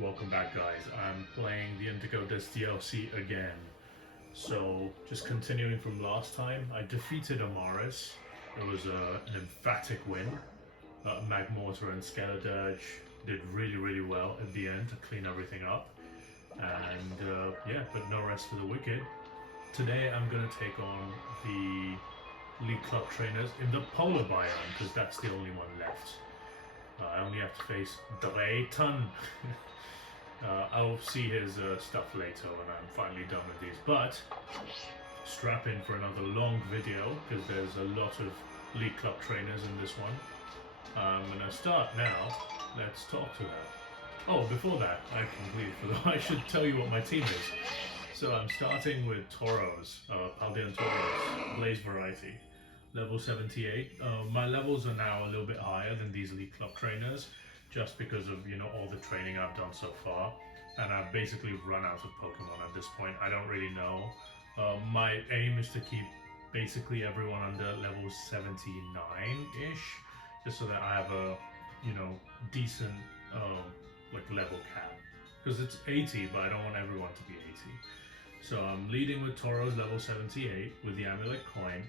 Welcome back, guys. I'm playing the Indigo Disk DLC again. So, just continuing from last time, I defeated Amaris. It was an emphatic win. Magmortar and Skeledirge did really well at the end to clean everything up. And yeah, but no rest for the wicked. Today I'm going to take on the League Club trainers in the polar biome, because that's the only one left. I only have to face Drayton. I'll see his stuff later when I'm finally done with these, but strap in for another long video because there's a lot of League Club trainers in this one. I'm gonna start now. Let's talk to her. Oh, before that, I completely forgot. I should tell you what my team is. So I'm starting with Tauros, Paldean Tauros, Blaze Variety, level 78. My levels are now a little bit higher than these League Club trainers, just because of, you know, all the training I've done so far, and I've basically run out of Pokemon at this point. I don't really know. My aim is to keep basically everyone under level 79-ish, just so that I have a, you know, decent like level cap, because it's 80, but I don't want everyone to be 80. So I'm leading with Tauros level 78 with the Amulet Coin.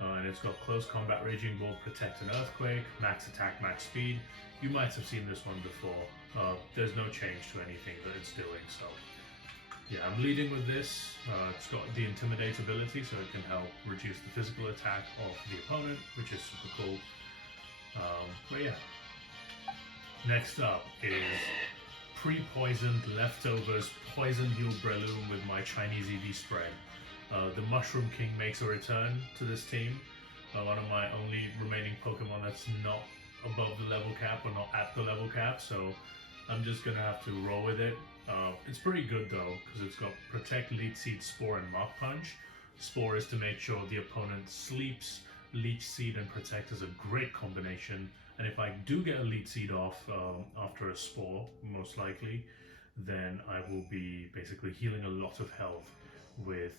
And it's got Close Combat, Raging Bull, Protect and Earthquake, Max Attack, Max Speed. You might have seen this one before. There's no change to anything that it's doing, so yeah, I'm leading with this. It's got the Intimidate ability, so it can help reduce the physical attack of the opponent, which is super cool. But yeah, next up is Pre-Poisoned Leftovers Poison Heal Breloom with my Chinese EV spread. The Mushroom King makes a return to this team. One of my only remaining Pokemon that's not above the level cap or not at the level cap, so I'm just gonna have to roll with it. It's pretty good though, because it's got Protect, Leech Seed, Spore, and Mach Punch. Spore is to make sure the opponent sleeps. Leech Seed and Protect is a great combination, and if I do get a Leech Seed off after a Spore, most likely, then I will be basically healing a lot of health with,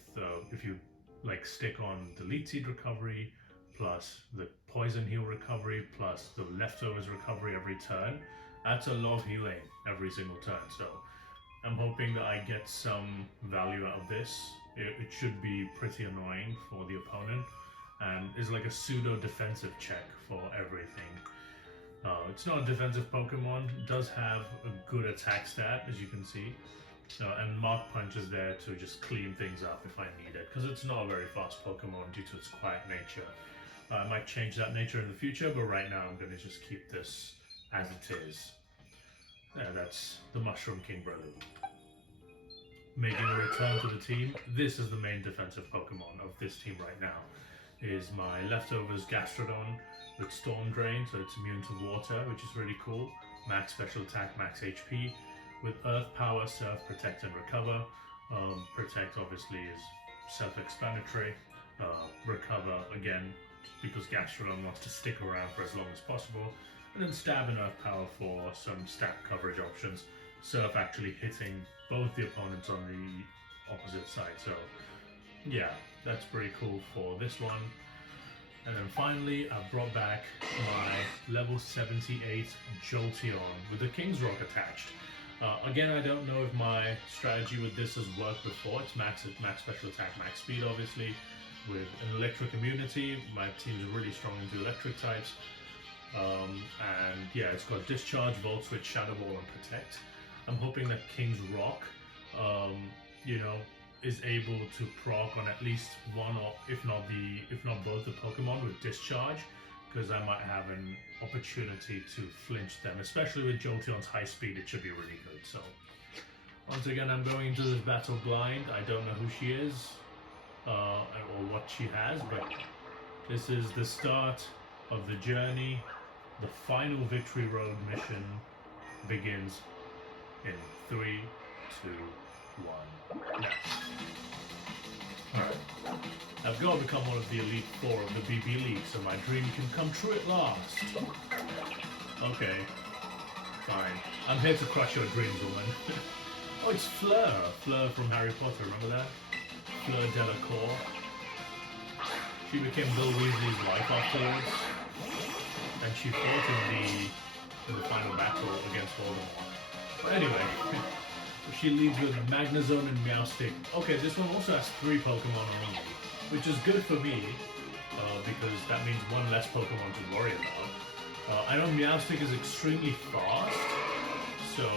if you like stick on the Leech Seed recovery, plus the Poison Heal recovery, plus the Leftovers recovery every turn. That's a lot of healing every single turn, so I'm hoping that I get some value out of this. It should be pretty annoying for the opponent, and is like a pseudo defensive check for everything. It's not a defensive Pokemon. It does have a good attack stat, as you can see. And Mach Punch is there to just clean things up if I need it, because it's not a very fast Pokemon due to its quiet nature. I might change that nature in the future, but right now I'm going to just keep this as it is. That's the Mushroom King Breloom. Making a return to the team, this is the main defensive Pokemon of this team right now, is my Leftovers Gastrodon with Storm Drain, so it's immune to water, which is really cool. Max Special Attack, Max HP. With Earth Power, Surf, Protect and Recover. Protect obviously is self-explanatory. Recover, again, because Gastrodon wants to stick around for as long as possible. And then Stab and Earth Power for some stat coverage options. Surf actually hitting both the opponents on the opposite side. So yeah, that's pretty cool for this one. And then finally, I brought back my level 78 Jolteon with the King's Rock attached. Again, I don't know if my strategy with this has worked before. It's max special attack, max speed, obviously, with an electric immunity. My team's really strong into electric types. And yeah, it's got Discharge, Volt Switch, Shadow Ball, and Protect. I'm hoping that King's Rock, you know, is able to proc on at least one, or if not both the Pokemon with Discharge, because I might have an opportunity to flinch them, especially with Jolteon's high speed. It should be really good. So once again, I'm going into this battle blind. I don't know who she is or what she has, but this is the start of the journey. The final Victory Road mission begins in 3, 2, 1. Now. Alright. I've got to become one of the Elite Four of the BB League, so my dream can come true at last. Okay. Fine. I'm here to crush your dreams, woman. Oh, it's Fleur. Fleur from Harry Potter, remember that? Fleur Delacour. She became Bill Weasley's wife afterwards. And she fought in the final battle against Voldemort. But anyway, she leads with Magnezone and Meowstic. Okay, this one also has 3 Pokemon only, which is good for me, because that means 1 less Pokemon to worry about. I know Meowstic is extremely fast, so...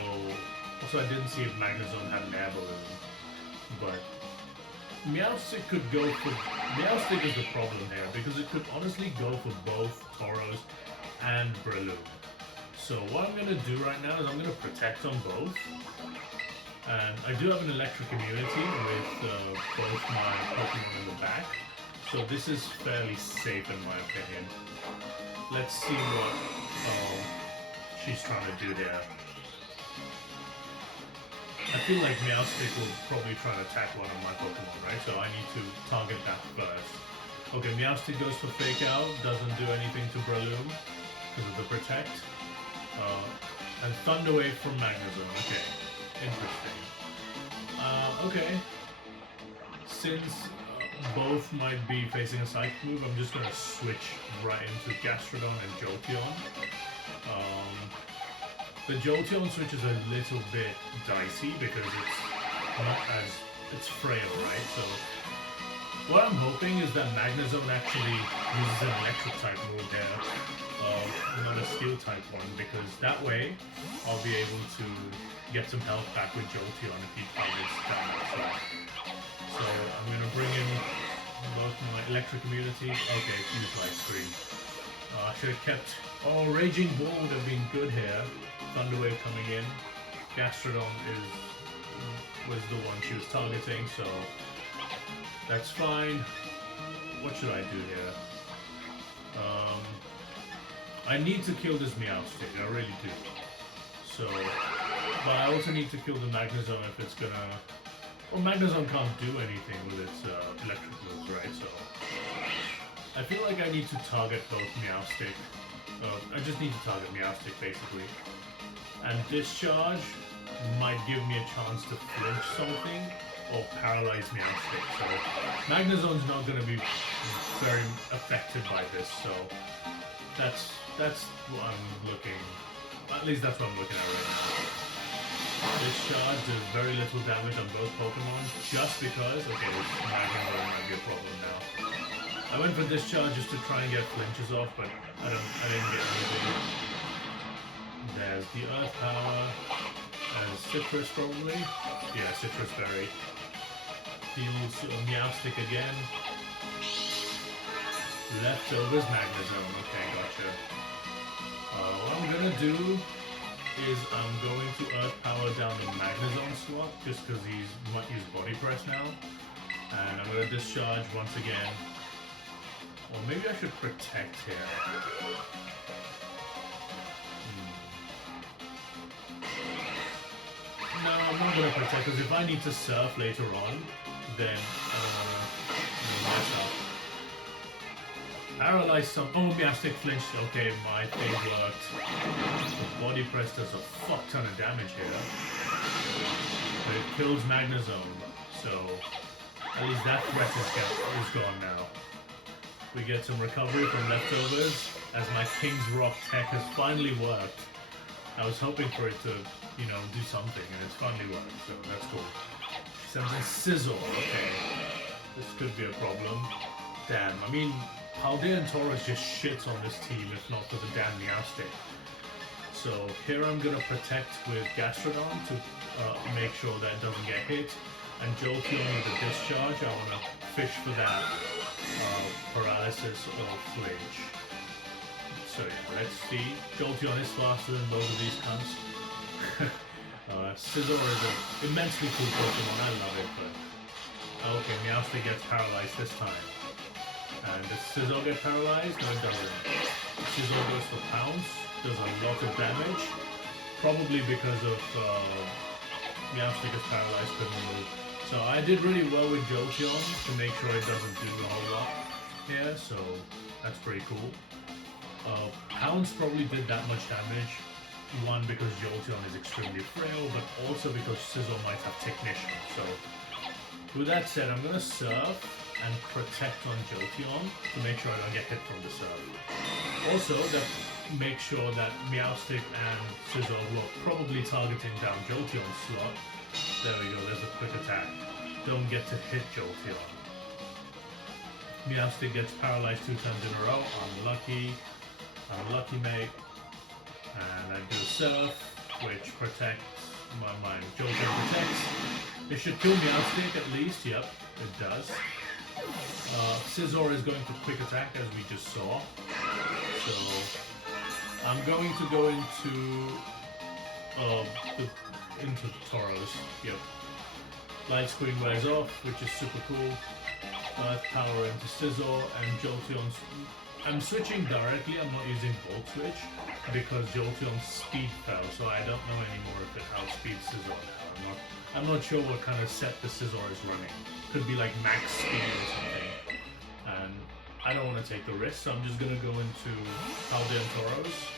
Also, I didn't see if Magnezone had an Air Balloon, but... Meowstic could go for... Meowstic is the problem here, because it could honestly go for both Tauros and Breloom. So what I'm going to do right now is I'm going to protect on both. And I do have an electric immunity with both my Pokemon in the back. So this is fairly safe in my opinion. Let's see what she's trying to do there. I feel like Meowstic will probably try to attack one of my Pokemon, right? So I need to target that first. Okay, Meowstic goes for Fake Out, doesn't do anything to Breloom because of the Protect. And Thunder Wave from Magnezone, okay. Interesting. Okay. Since both might be facing a Psychic move, I'm just going to switch right into Gastrodon and Jolteon. The Jolteon switch is a little bit dicey because it's not as... it's frail, right? So what I'm hoping is that Magnezone actually uses an electric type move there, not a steel type one, because that way I'll be able to get some health back with Jolteon if he targets down. So I'm going to bring in both my electric immunity. Okay, utilize 3. I should have kept... Oh, Raging Ball would have been good here. Thunder Wave coming in. Gastrodon was the one she was targeting, so that's fine. What should I do here? I need to kill this Meowstic, I really do. So, but I also need to kill the Magnezone if it's gonna... Well, Magnezone can't do anything with its electric moves, right? So, I feel like I need to target both Meowstic. I just need to target Meowstic, basically. And Discharge might give me a chance to flinch something or paralyze Meowstic. So, Magnezone's not going to be very affected by this, so that's what I'm looking... At least that's what I'm looking at right now. Discharge does very little damage on both Pokemon, just because... Okay, this Magnezone might be a problem now. I went for Discharge just to try and get flinches off, but I didn't get anything. There's the Earth Power, and Citrus probably. Yeah, Citrus Berry. Heals Meowstic again. Leftovers Magnezone. Okay, gotcha. What I'm gonna do is I'm going to Earth Power down the Magnezone slot, just because he might use Body Press now. And I'm gonna Discharge once again. Or maybe I should Protect here. No, I'm not going to Protect, because if I need to Surf later on, then I'm mess up. Paralyze some... Oh, Meowstic flinched. Okay, my thing worked. The Body Press does a fuck ton of damage here. But it kills Magnezone, so at least that threat is gone now. We get some recovery from Leftovers, as my King's Rock tech has finally worked. I was hoping for it to, you know, do something, and it's finally worked, so that's cool. Sends in Sizzle, okay. This could be a problem. Damn, I mean, Paldea and Tauros just shits on this team if not for the damn Meowstic. So here I'm gonna Protect with Gastrodon to make sure that it doesn't get hit, and Jolteon with a Discharge. I wanna fish for that paralysis or flinch. So yeah, let's see. Jolteon is faster than both of these cunts. Scizor is an immensely cool Pokemon, I love it, but... Okay, Meowstic gets paralyzed this time. And does Scizor get paralyzed? No, it doesn't. Scizor goes for Pounce, does a lot of damage. Probably because of Meowstic is paralyzed, couldn't move. So I did really well with Jolteon to make sure it doesn't do a whole lot here, so that's pretty cool. Pounce probably did that much damage. One, because Jolteon is extremely frail, but also because Scizor might have Technician. So, with that said, I'm going to Surf and Protect on Jolteon to make sure I don't get hit from the Surf. Also, that make sure that Meowstic and Scizor, who are probably targeting down Jolteon's slot, there we go, there's a quick attack, don't get to hit Jolteon. Meowstic gets paralyzed 2 turns in a row, unlucky, mate, and I do Surf, which protects my Jolteon protects. It should kill Meowstic at least, yep, it does. Scizor is going for quick attack as we just saw, so I'm going to go into Tauros. Yep. Light Screen wears off, which is super cool. Earth Power into Scizor and Jolteon's. I'm switching directly. I'm not using Volt Switch because Jolteon's speed fell, so I don't know anymore if it outspeeds Scizor now. I'm not sure what kind of set the Scizor is running. Could be like max speed or something. And I don't want to take the risk, so I'm just going to go into Paldean Tauros.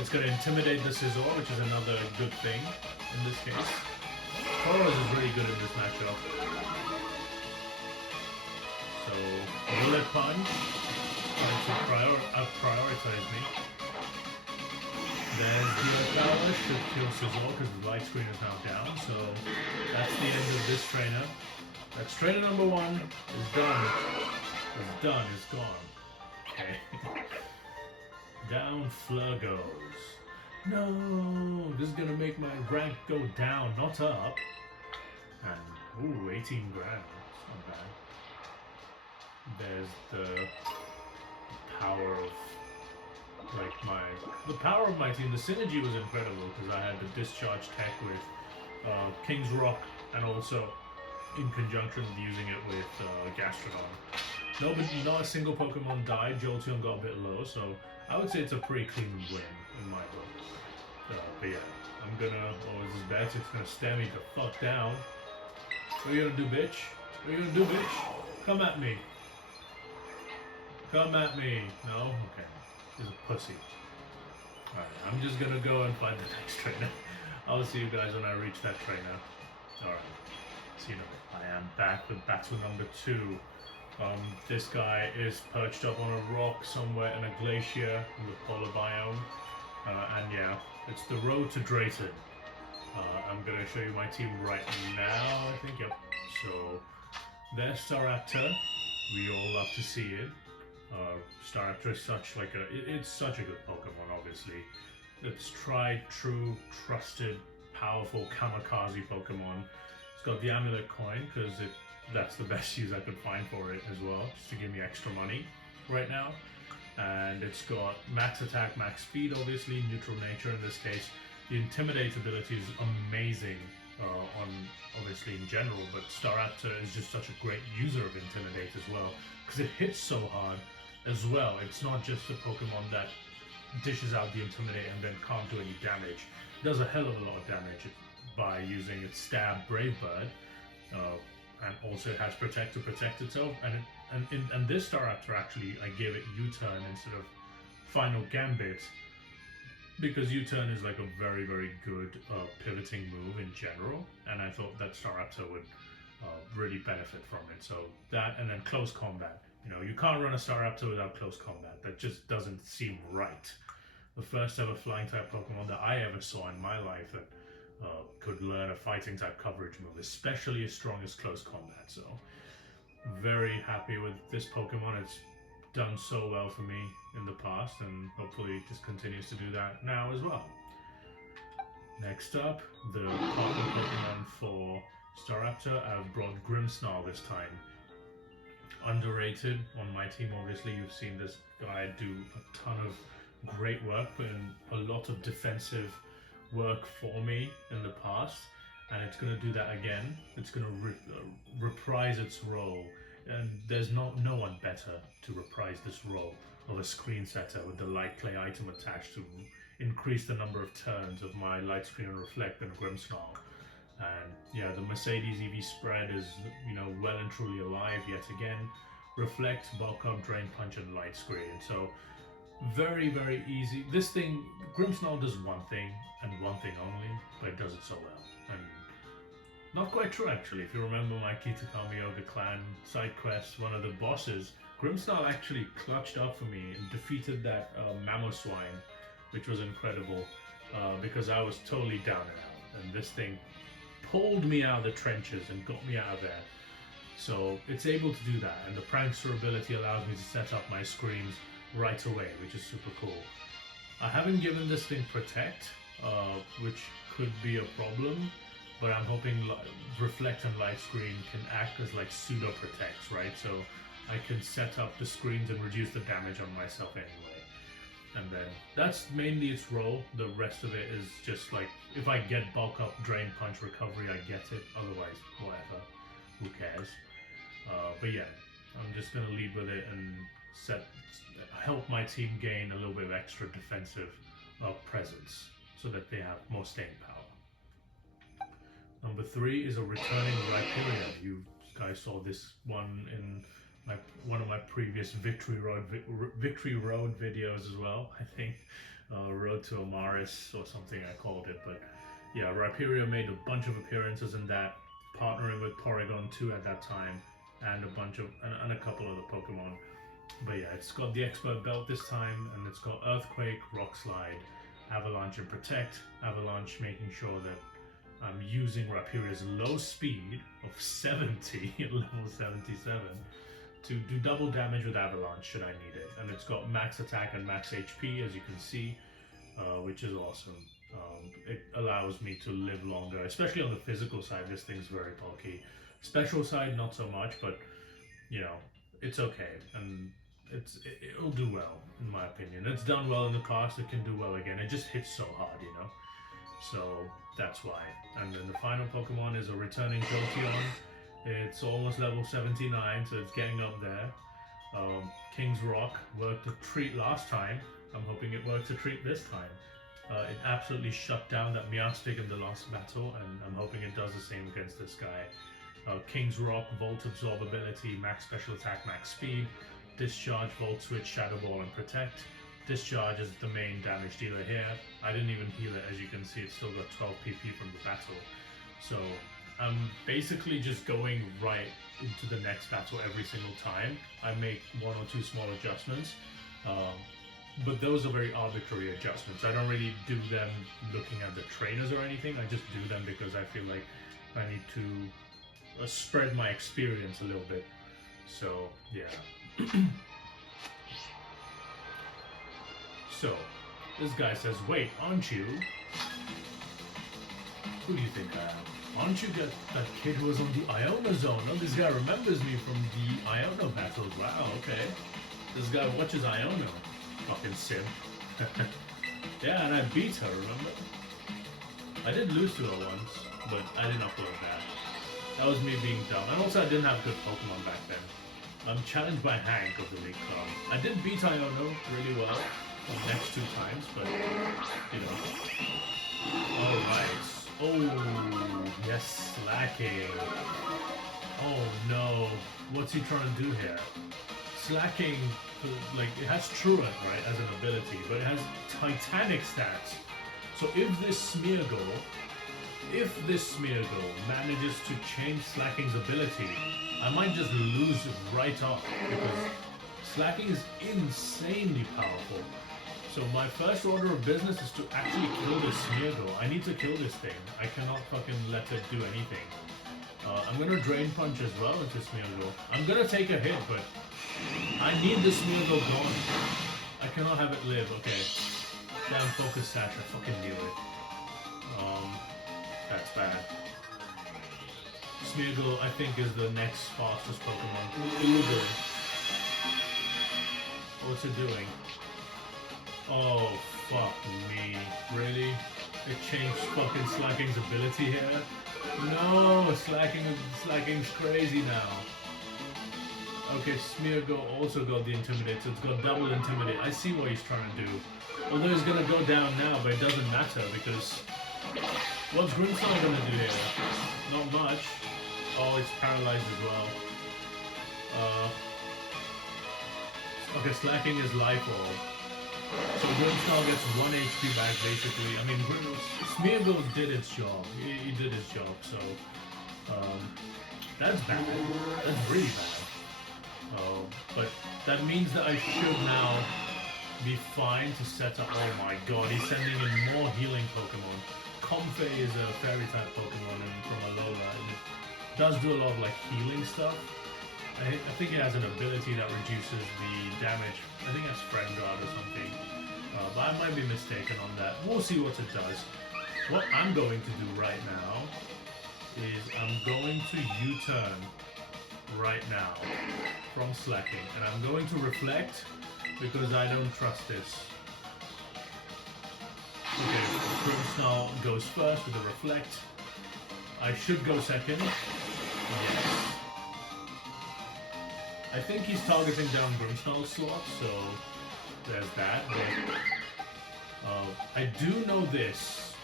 It's going to intimidate the Scizor, which is another good thing in this case. Tauros is really good in this matchup. So, Bullet Punch, trying to prioritize me. There's the Power, should kill Scizor because the light screen is now down, so that's the end of this trainer. That's trainer number 1, is done. It's done, it's gone. Okay. Down Fleur goes. No, this is gonna make my rank go down, not up. And ooh, 18 grand. It's not bad. There's the power of the power of my team. The synergy was incredible because I had the discharge tech with King's Rock and also in conjunction with using it with Gastrodon. Not a single Pokemon died. Jolteon got a bit low, so I would say it's a pretty clean win in my book. But yeah, I'm gonna. Oh, this is bad. It's gonna stare me the fuck down. What are you gonna do, bitch? What are you gonna do, bitch? Come at me. Come at me. No? Okay. He's a pussy. Alright, I'm just gonna go and find the next trainer. I'll see you guys when I reach that trainer. Alright. So you know, I am back with battle number 2. This guy is perched up on a rock somewhere in a glacier in the polar biome. And yeah, it's the road to Drayton. I'm gonna show you my team right now, I think, yep. So, there's Staraptor. We all love to see it. Staraptor is it's such a good Pokemon, obviously. It's tried, true, trusted, powerful kamikaze Pokemon. It's got the Amulet Coin, because that's the best use I could find for it as well, just to give me extra money right now. And it's got max attack, max speed, obviously, neutral nature in this case. The Intimidate ability is amazing on obviously in general, but Staraptor is just such a great user of Intimidate as well, because it hits so hard as well. It's not just a Pokemon that dishes out the Intimidate and then can't do any damage. It does a hell of a lot of damage by using its Stab Brave Bird, and also it has Protect to protect itself. And this Staraptor actually, I gave it U-turn instead of Final Gambit, because U-turn is like a very, very good pivoting move in general, and I thought that Staraptor would really benefit from it. So that, and then close combat. You know, you can't run a Staraptor without close combat. That just doesn't seem right. The first ever flying type Pokemon that I ever saw in my life that could learn a fighting type coverage move, especially as strong as close combat. So very happy with this Pokemon. It's done so well for me in the past, and hopefully it just continues to do that now as well. Next up, the partner Pokemon for Staraptor. I've brought Grimmsnarl this time. Underrated on my team, obviously. You've seen this guy do a ton of great work, and a lot of defensive work for me in the past, and it's going to do that again. It's going to reprise its role, and there's no one better to reprise this role of a screen setter with the light clay item attached to increase the number of turns of my light screen and reflect and Grimmsnarl. And yeah, the Mercedes EV spread is, you know, well and truly alive yet again. Reflect, bulk up, drain punch, and light screen. So very, very easy. This thing, Grimmsnarl does one thing and one thing only, but it does it so well. And not quite true actually. If you remember my Kitakami Yoga Clan side quest, one of the bosses Grimsnarl actually clutched up for me and defeated that Mamoswine, which was incredible because I was totally down and out. And this thing pulled me out of the trenches and got me out of there. So it's able to do that, and the Prankster ability allows me to set up my screens right away, which is super cool. I haven't given this thing Protect, which could be a problem, but I'm hoping Reflect and Light Screen can act as like pseudo protects, right? So I can set up the screens and reduce the damage on myself anyway. And then that's mainly its role. The rest of it is just like, if I get bulk up, Drain Punch, Recovery, I get it. Otherwise, whatever. Who cares? But yeah, I'm just going to lead with it and help my team gain a little bit of extra defensive presence so that they have more staying power. Number 3 is a returning Rhyperior. You guys saw this one in one of my previous Victory Road videos as well, I think. Road to Amaris or something I called it. But yeah, Rhyperior made a bunch of appearances in that, partnering with Porygon 2 at that time, and a couple other Pokemon. But yeah, it's got the Expert Belt this time, and it's got Earthquake, Rock Slide, Avalanche, and Protect. Avalanche making sure that I'm using Rhyperior's low speed of 70 at level 77 to do double damage with Avalanche should I need it. And it's got max attack and max HP, as you can see, which is awesome. It allows me to live longer, especially on the physical side. This thing's very bulky. Special side, not so much, but you know, it's okay, and it'll do well, in my opinion. It's done well in the past, it can do well again. It just hits so hard, you know? So that's why. And then the final Pokemon is a returning Jolteon. It's almost level 79, so it's getting up there. King's Rock worked a treat last time. I'm hoping it works a treat this time. It absolutely shut down that Meowstic in the last battle, and I'm hoping it does the same against this guy. King's Rock, Volt Absorb ability, max special attack, max speed. Discharge, Volt Switch, Shadow Ball, and Protect. Discharge is the main damage dealer here. I didn't even heal it, as you can see. It's still got 12 PP from the battle. So I'm basically just going right into the next battle every single time. I make 1 or 2 small adjustments. But those are very arbitrary adjustments. I don't really do them looking at the trainers or anything. I just do them because I feel like I need to spread my experience a little bit. So, yeah. So, this guy says, wait, aren't you? Who do you think I am? Aren't you that kid who was on the Iona zone? Oh, this guy remembers me from the Iona battles. Wow, okay. This guy watches Iona. Fucking sim. Yeah, and I beat her, remember? I did lose to her once, but I didn't upload that. That was me being dumb. And also I didn't have good Pokemon back then. I'm challenged by Hank of the League Club. I did beat Iono really well the next 2 times, but, you know. Alright. Oh, yes, slacking. Oh no. What's he trying to do here? Slacking, like, it has Truant, right, as an ability, but it has Titanic stats. So if this Smeargle manages to change Slacking's ability, I might just lose it right off, because Slacking is insanely powerful. So my first order of business is to actually kill this Smeargle. I need to kill this thing. I cannot fucking let it do anything. I'm gonna Drain Punch as well into Smeargle. I'm gonna take a hit, but I need the Smeargle gone. I cannot have it live. Okay. Damn, Focus Sash. I fucking knew it. That's bad. Smeargle, I think, is the next fastest Pokemon. Ooh. What's it doing? Oh, fuck me. Really? It changed fucking Slacking's ability here? No! Slacking's crazy now. Okay, Smeargle also got the Intimidate, so it's got double Intimidate. I see what he's trying to do. Although he's gonna go down now, but it doesn't matter, because... What's Grimmsnarl gonna do here? Not much. Oh, it's paralyzed as well. Okay, Slacking is Life Orb. So Grimmsnarl gets 1 HP back, basically. I mean, Smeargle did its job. He did his job, so... that's bad. That's really bad. But that means that I should now be fine to set up. Oh my god, he's sending in more healing Pokemon. Comfey is a fairy type Pokemon and from Alola, and it does do a lot of like healing stuff. I think it has an ability that reduces the damage. I think that's Friend Guard or something. But I might be mistaken on that. We'll see what it does. What I'm going to do right now is I'm going to U-turn right now from Slacking. And I'm going to Reflect because I don't trust this. Okay, Grimmsnarl goes first with a Reflect. I should go second. Yes. I think he's targeting down Grimmsnarl's slot, so there's that. But I do know this.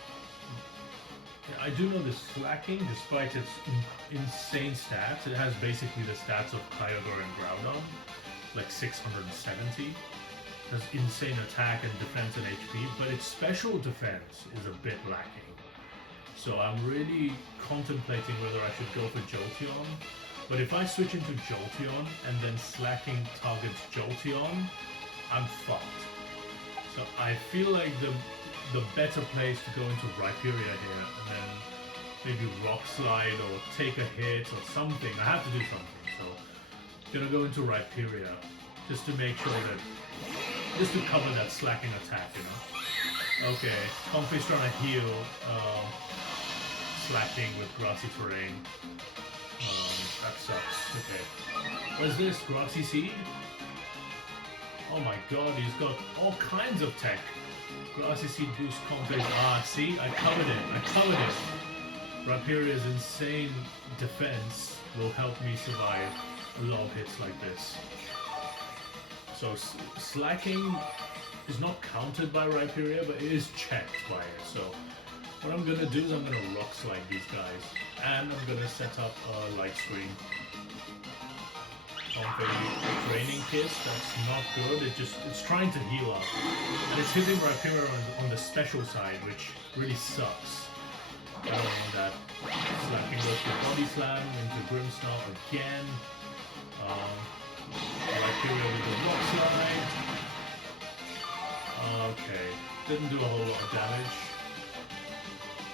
I do know this Slacking, despite its insane stats. It has basically the stats of Kyogre and Groudon, like 670. It has insane attack and defense and HP, but its special defense is a bit lacking. So I'm really contemplating whether I should go for Jolteon. But if I switch into Jolteon and then Slacking targets Jolteon, I'm fucked. So I feel like the better place to go into Rhyperior here, and then maybe Rock Slide or take a hit or something. I have to do something, so I'm gonna go into Rhyperior just to make sure that, just to cover that Slacking attack, you know. Okay, Comfey's trying to heal Slacking with Grassy Terrain. That sucks. Okay. What is this? Grassy Seed? Oh my god, he's got all kinds of tech. Grassy Seed boost Comfey. Ah, see? I covered it. I covered it. Rhyperior's insane defense will help me survive a lot of hits like this. So Slacking is not countered by Rhyperior, but it is checked by it. So what I'm going to do is I'm going to Rock Slide these guys. And I'm going to set up a Light Screen. Comfey Draining Kiss, that's not good. It's trying to heal up. And it's hitting Rhyperior on the special side, which really sucks. I don't want that. Slacking goes for Body Slam into Grimmsnarl again. Rhyperior with the Rock Slide. Okay, didn't do a whole lot of damage.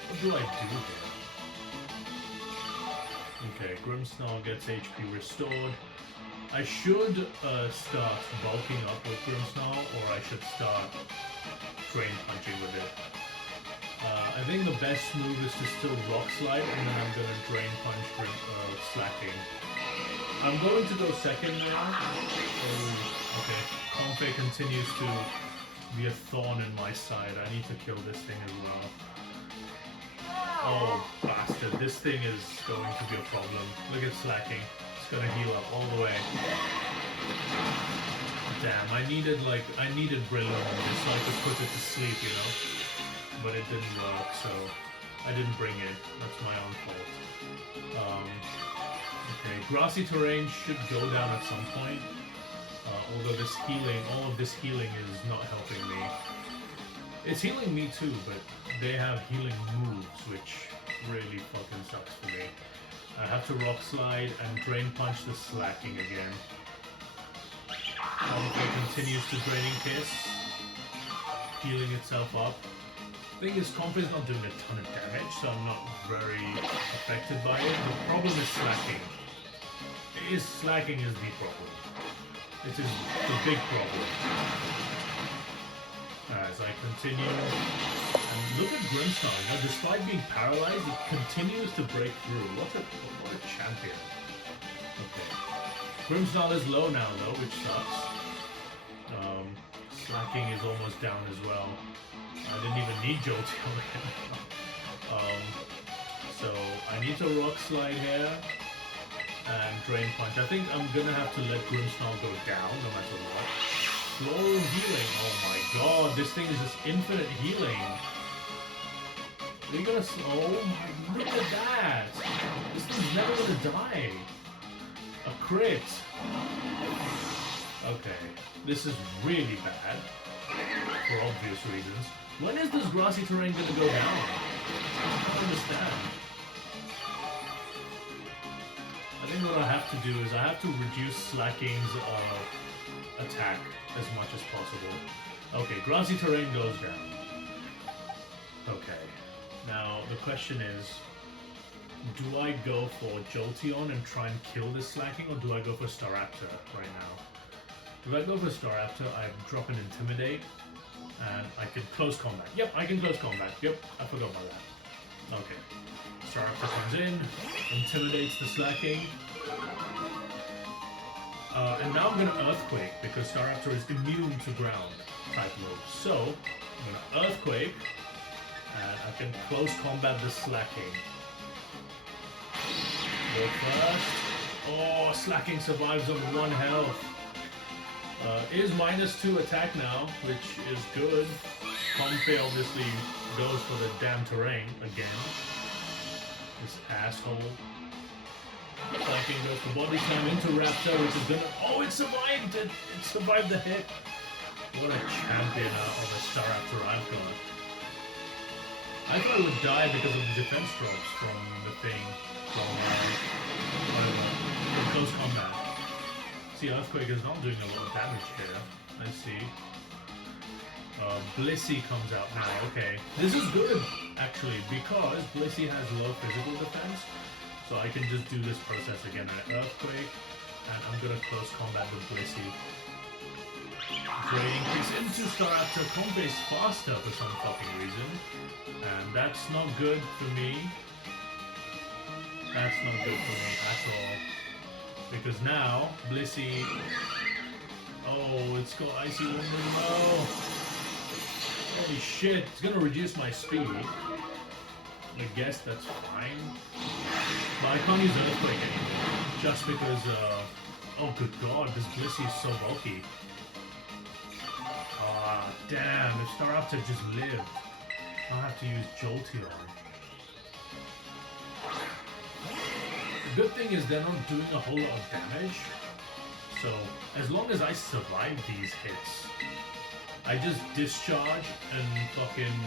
What do I do here? Okay, Grimmsnarl gets HP restored. I should start bulking up with Grimmsnarl, or I should start Drain Punching with it. I think the best move is to still Rock Slide, and then I'm going to Drain Punch Slacking. I'm going to go second now. Oh, okay. Comfey continues to be a thorn in my side. I need to kill this thing as well. Oh, bastard. This thing is going to be a problem. Look at Slacking. It's going to heal up all the way. Damn, I needed Brilliant on this so I could put it to sleep, you know? But it didn't work, so I didn't bring it. That's my own fault. Okay, Grassy Terrain should go down at some point. Although this healing, all of this healing is not helping me. It's healing me too, but they have healing moves, which really fucking sucks for me. I have to Rock Slide and Drain Punch the Slacking again. Comfey continues to Draining Kiss, healing itself up. Thing is, Comfey's not doing a ton of damage, so I'm not very affected by it. The problem is Slacking. Slacking is the problem. It is the big problem. As I continue, and look at Grimmsnarl, you know, despite being paralyzed, it continues to break through. What a champion. Okay. Grimmsnarl is low now though, which sucks. Slacking is almost down as well. I didn't even need Jolteon. So I need to Rock Slide here and Drain Punch. I think I'm gonna have to let Grimmsnarl go down no matter what. Floral healing. Oh my god, this thing is just infinite healing. Are you gonna? Oh my! Look at that! This thing's never gonna die. A crit. Okay, this is really bad for obvious reasons. When is this Grassy Terrain gonna go down? I don't understand. I think what I have to do is I have to reduce Slacking's attack as much as possible. Okay, grassy terrain goes down. Okay, now the question is, do I go for Jolteon and try and kill this Slacking, or do I go for Staraptor right now? If I go for Staraptor, I drop an Intimidate, and I can close combat. Yep, I can close combat. Yep, I forgot about that. Okay. Staraptor comes in, intimidates the Slacking. And now I'm going to Earthquake, because Staraptor is immune to ground type moves. So, I'm going to Earthquake, and I can close combat the Slacking. Go first. Oh, Slacking survives on 1 health. Is -2 attack now, which is good. Comfey obviously goes for the damn terrain again. This asshole. Slacking goes for body slam into Raptor, which is gonna. Oh, it survived! It survived the hit. What a champion of a Staraptor I've got. I thought I would die because of the defense drops from the thing. From close combat. See, Earthquake is not doing a lot of damage here. I see. Blissey comes out now. Okay, this is good actually because Blissey has low physical defense, so I can just do this process again. An Earthquake, and I'm gonna close combat with Blissey. Drayton increase into Staraptor. Comfey's faster for some fucking reason, and that's not good for me. That's not good for me at all. Because now, Blissey... Oh, it's got Icy Wind and low. Holy shit, it's gonna reduce my speed. I guess that's fine. But I can't use Earthquake anymore. Just because, oh good god, this Blissey is so bulky. Ah, damn, if Staraptor just lived, I'll have to use Jolteon. The good thing is they're not doing a whole lot of damage, so as long as I survive these hits, I just discharge and fucking...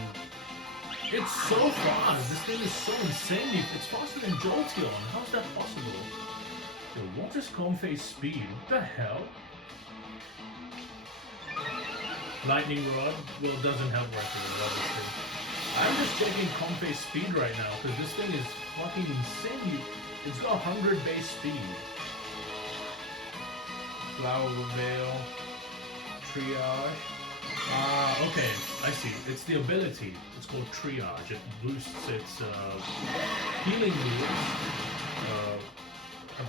It's so fast! This thing is so insanely... It's faster than Jolteon! How's that possible? Yo, what is Comfey's speed? What the hell? Lightning Rod? Well, it doesn't help right there, obviously. I'm just checking Comfey's speed right now, because this thing is fucking insane. It's got 100 base speed. Flower Veil. Triage. Ah, okay, I see. It's the ability. It's called Triage. It boosts its healing moves.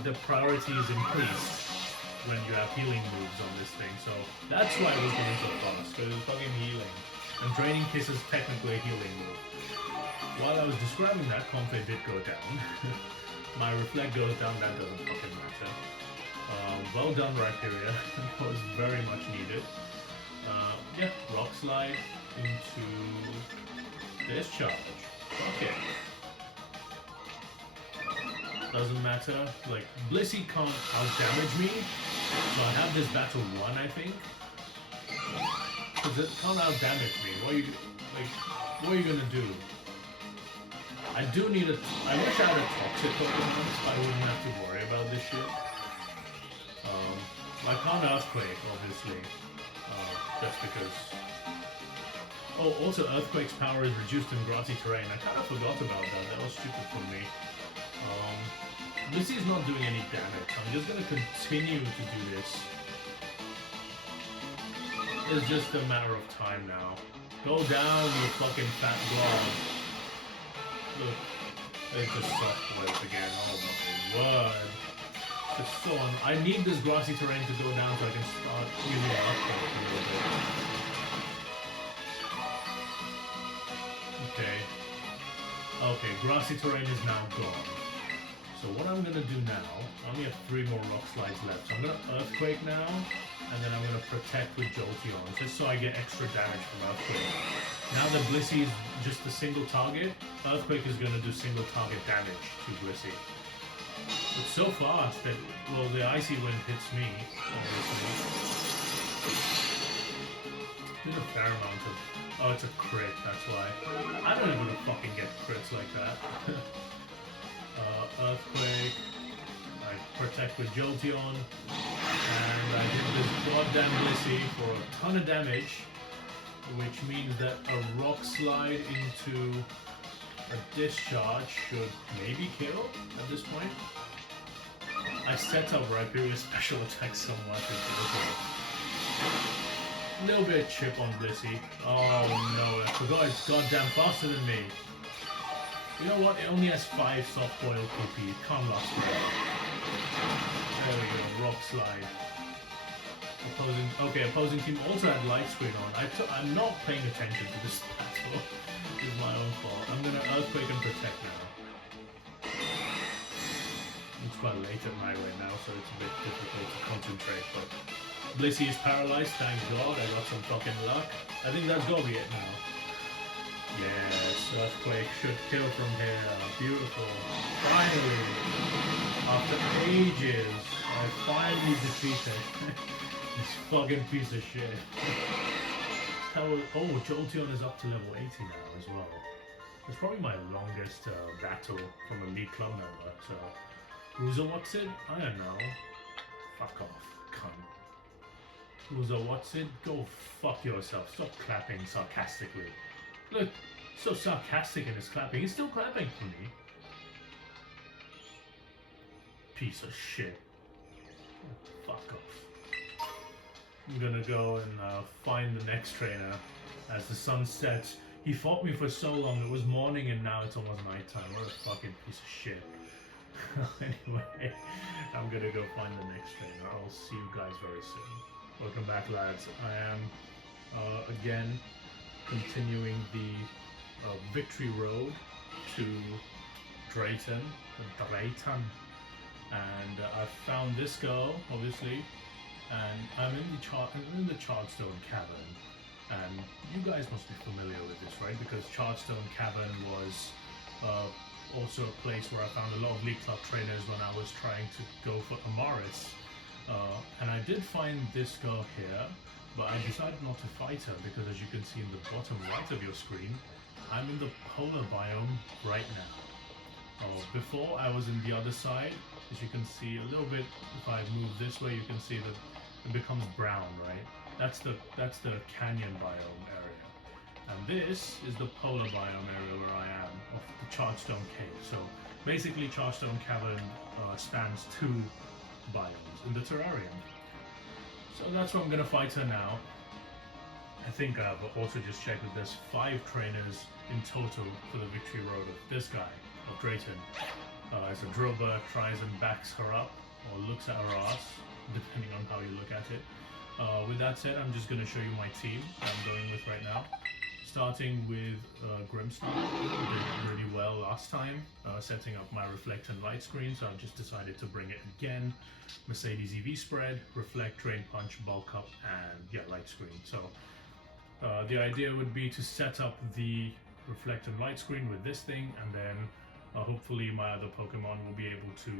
The priority is increased when you have healing moves on this thing. So that's why it was going so fast, because it's fucking healing. And Draining Kiss is technically a healing move. While I was describing that, Comfey did go down. My Reflect goes down, that doesn't fucking matter. Well done, Rhyperior. That was very much needed. Yeah, Rock Slide into Discharge. Okay. Doesn't matter. Like, Blissey can't out-damage me, so I have this battle won, I think. Because it can't out-damage me. What are you gonna do? I do need a... I wish I had a Toxic Pokemon, so I wouldn't have to worry about this shit. I can't Earthquake, obviously. Just because... Oh, also Earthquake's power is reduced in grassy terrain. I kind of forgot about that. That was stupid from me. Blissey's not doing any damage. I'm just gonna continue to do this. It's just a matter of time now. Go down, you fucking fat blob. Look, it's just soft words again. Oh my word. It's so I need this grassy terrain to go down so I can start using it up a little bit. Okay. Okay, grassy terrain is now gone. So what I'm gonna do now, I only have 3 more rock slides left. So I'm gonna Earthquake now, and then I'm gonna Protect with Jolteon, just so I get extra damage from Earthquake. Now that Blissey is just a single target, Earthquake is gonna do single target damage to Blissey. It's so fast that, well, the Icy Wind hits me, obviously. There's a fair amount of... Oh, it's a crit, that's why. I don't even fucking get crits like that. Earthquake. I protect with Jolteon, and I hit this goddamn Blissey for a ton of damage, which means that a Rock Slide into a Discharge should maybe kill at this point. I set up Rhyperia's special attack so much. A little bit of chip on Blissey. Oh no, I forgot it's goddamn faster than me. You know what? It only has 5 soft coil PP. Can't last forever. There we go. Rock Slide. Opposing team also had Light Screen on. I'm not paying attention to this battle. It's my own fault. I'm gonna Earthquake and Protect now. It's quite late at night right now, so it's a bit difficult to concentrate, but Blissey is paralyzed, thank God, I got some fucking luck. I think that's gotta be it now. Yes, Earthquake should kill from here. Beautiful. Finally! After ages, I finally defeated this fucking piece of shit. Oh, Jolteon is up to level 80 now as well. It's probably my longest battle from a League Club member, so... what's it? I don't know. Fuck off, cunt. What's it? Go fuck yourself. Stop clapping sarcastically. Look, so sarcastic in his clapping. He's still clapping for me. Piece of shit. Fuck off. I'm gonna go and find the next trainer as the sun sets. He fought me for so long. It was morning and now it's almost nighttime. What a fucking piece of shit. Anyway, I'm gonna go find the next trainer. I'll see you guys very soon. Welcome back, lads. I am again continuing the victory road to Drayton, and I've found this girl, obviously, and I'm in the Chartstone Cavern, and you guys must be familiar with this, right? Because Chartstone Cavern was also a place where I found a lot of League Club trainers when I was trying to go for Amaris. And I did find this girl here, but I decided not to fight her because, as you can see in the bottom right of your screen, I'm in the polar biome right now. Before I was in the other side, as you can see a little bit, if I move this way, you can see that it becomes brown, right? That's the canyon biome area. And this is the polar biome area where I am, of the Chartstone Cave. So basically Chartstone Cavern spans 2 biomes in the terrarium. So that's where I'm going to fight her now. I think I've also just checked that there's 5 trainers in total for the victory road of this guy, of Drayton. As a Drillbur tries and backs her up, or looks at her ass, depending on how you look at it. With that said, I'm just going to show you my team that I'm going with right now. Starting with Grimmsnarl, did really well last time, setting up my Reflect and Light Screen, so I've just decided to bring it again. Mercedes EV Spread, Reflect, Drain Punch, Bulk Up, and yeah, Light Screen. So the idea would be to set up the Reflect and Light Screen with this thing, and then hopefully my other Pokemon will be able to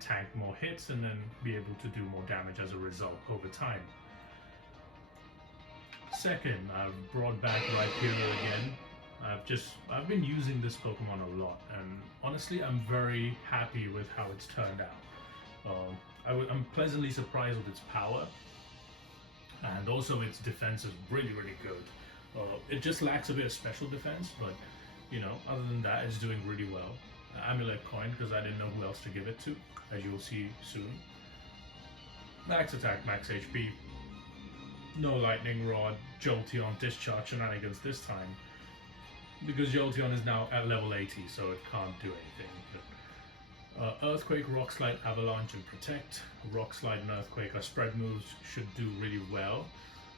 tank more hits and then be able to do more damage as a result over time. Second, I've brought back Rhyperior again. I've been using this Pokemon a lot, and honestly, I'm very happy with how it's turned out. I'm pleasantly surprised with its power, and also its defense is really, really good. It just lacks a bit of special defense, but you know, other than that, it's doing really well. Amulet Coin, because I didn't know who else to give it to, as you'll see soon. Max attack, max HP. No Lightning Rod, Jolteon Discharge shenanigans this time, because Jolteon is now at level 80, so it can't do anything. But, Earthquake, Rock Slide, Avalanche, and Protect. Rock Slide and Earthquake are spread moves, should do really well.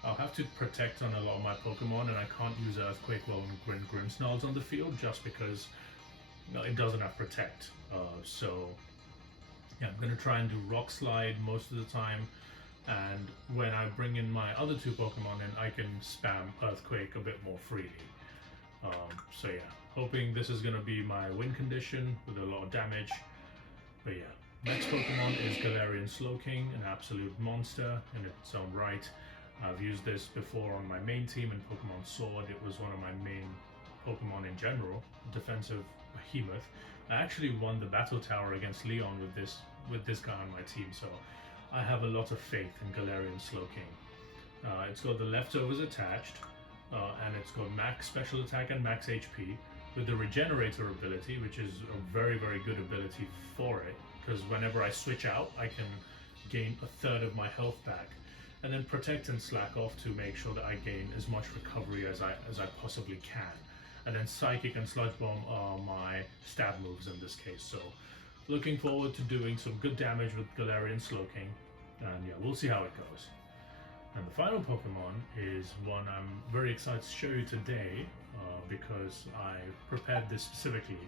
I'll have to Protect on a lot of my Pokemon, and I can't use Earthquake while Grimmsnarl's on the field, just because it doesn't have Protect. So yeah, I'm going to try and do Rock Slide most of the time. And when I bring in my other 2 Pokemon in, I can spam Earthquake a bit more freely. So yeah, hoping this is going to be my win condition with a lot of damage. But yeah, next Pokemon is Galarian Slowking, an absolute monster in its own right. I've used this before on my main team in Pokemon Sword. It was one of my main Pokemon in general, defensive behemoth. I actually won the battle tower against Leon with this guy on my team, so I have a lot of faith in Galarian Slowking. It's got the leftovers attached, and it's got max special attack and max HP, with the regenerator ability, which is a very, very good ability for it, because whenever I switch out, I can gain a third of my health back, and then protect and slack off to make sure that I gain as much recovery as I possibly can. And then Psychic and Sludge Bomb are my stab moves in this case, so looking forward to doing some good damage with Galarian Slowking, and yeah, we'll see how it goes. And the final Pokemon is one I'm very excited to show you today, because I prepared this specifically.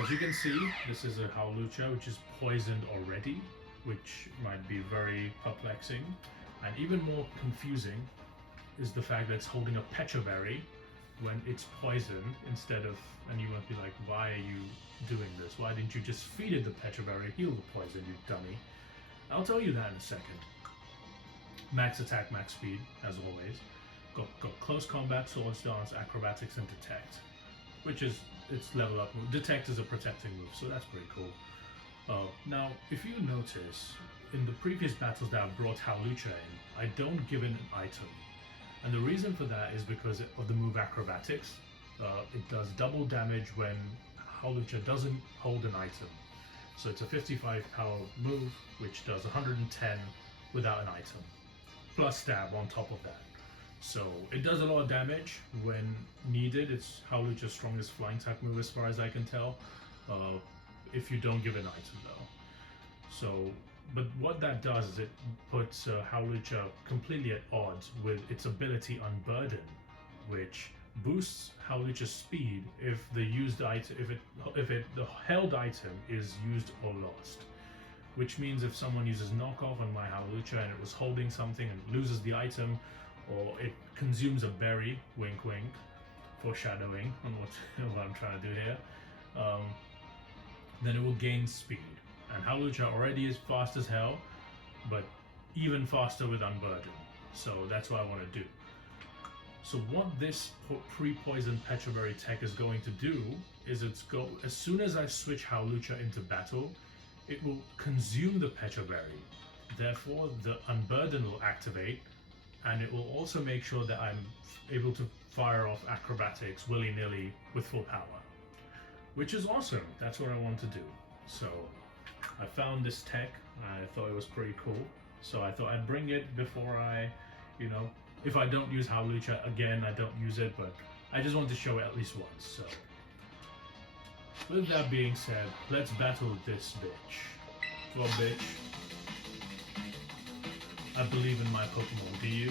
As you can see, this is a Howlucha which is poisoned already, which might be very perplexing. And even more confusing is the fact that it's holding a Pecha Berry when it's poisoned instead of, and you might be like, why are you doing this? Why didn't you just feed it the Pecha Berry, heal the poison, you dummy? I'll tell you that in a second. Max attack, max speed, as always. Got close combat, swords dance, acrobatics, and detect, which is its level up move. Detect is a protecting move, so that's pretty cool. Now, if you notice, in the previous battles that I've brought Howlucha in, I don't give it an item. And the reason for that is because of the move acrobatics. It does double damage when Howlucha doesn't hold an item. So it's a 55 power move, which does 110 without an item, plus stab on top of that. So it does a lot of damage when needed. It's Howlucha's strongest flying type move as far as I can tell, if you don't give an item though. So, but what that does is it puts Howlucha completely at odds with its ability Unburden, which boosts Howlucha's speed if the used item, the held item is used or lost. Which means if someone uses knockoff on my Howlucha and it was holding something and loses the item, or it consumes a berry, wink wink, foreshadowing on what I'm trying to do here, then it will gain speed. And Howlucha already is fast as hell, but even faster with Unburden. So that's what I want to do. So what this pre-poisoned Pecha Berry tech is going to do is as soon as I switch Howlucha into battle, it will consume the Pecha Berry. Therefore, the Unburden will activate, and it will also make sure that I'm able to fire off acrobatics willy-nilly with full power, which is awesome. That's what I want to do. So I found this tech, I thought it was pretty cool, so I thought I'd bring it before I, if I don't use Howlucha again, I don't use it, but I just want to show it at least once. So with that being said, let's battle this bitch. Well, bitch, I believe in my Pokemon. Do you?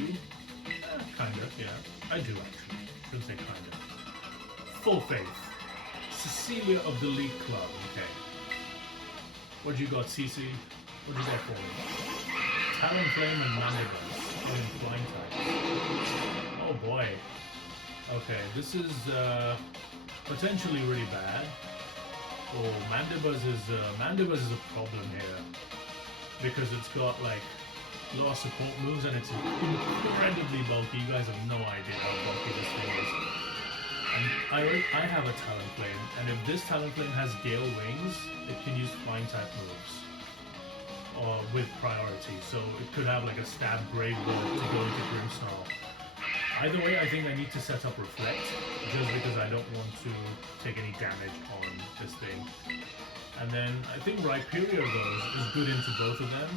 Kinda, yeah. I do actually. Shouldn't say kinda. Full faith. Cecelia of the League Club. Okay. What you got, Cece? What you got for me? Talonflame and Mandibuzz. In flying types. Oh boy. Okay, this is potentially really bad. Oh, Mandibuzz is a problem here because it's got like a lot of support moves and it's incredibly bulky. You guys have no idea how bulky this thing is. And I have a Talonflame, and if this Talonflame has Gale Wings, it can use flying type moves with priority. So it could have like a stab Brave Bird to go into Grimmsnarl. Either way, I think I need to set up Reflect, just because I don't want to take any damage on this thing. And then I think Rhyperior is good into both of them,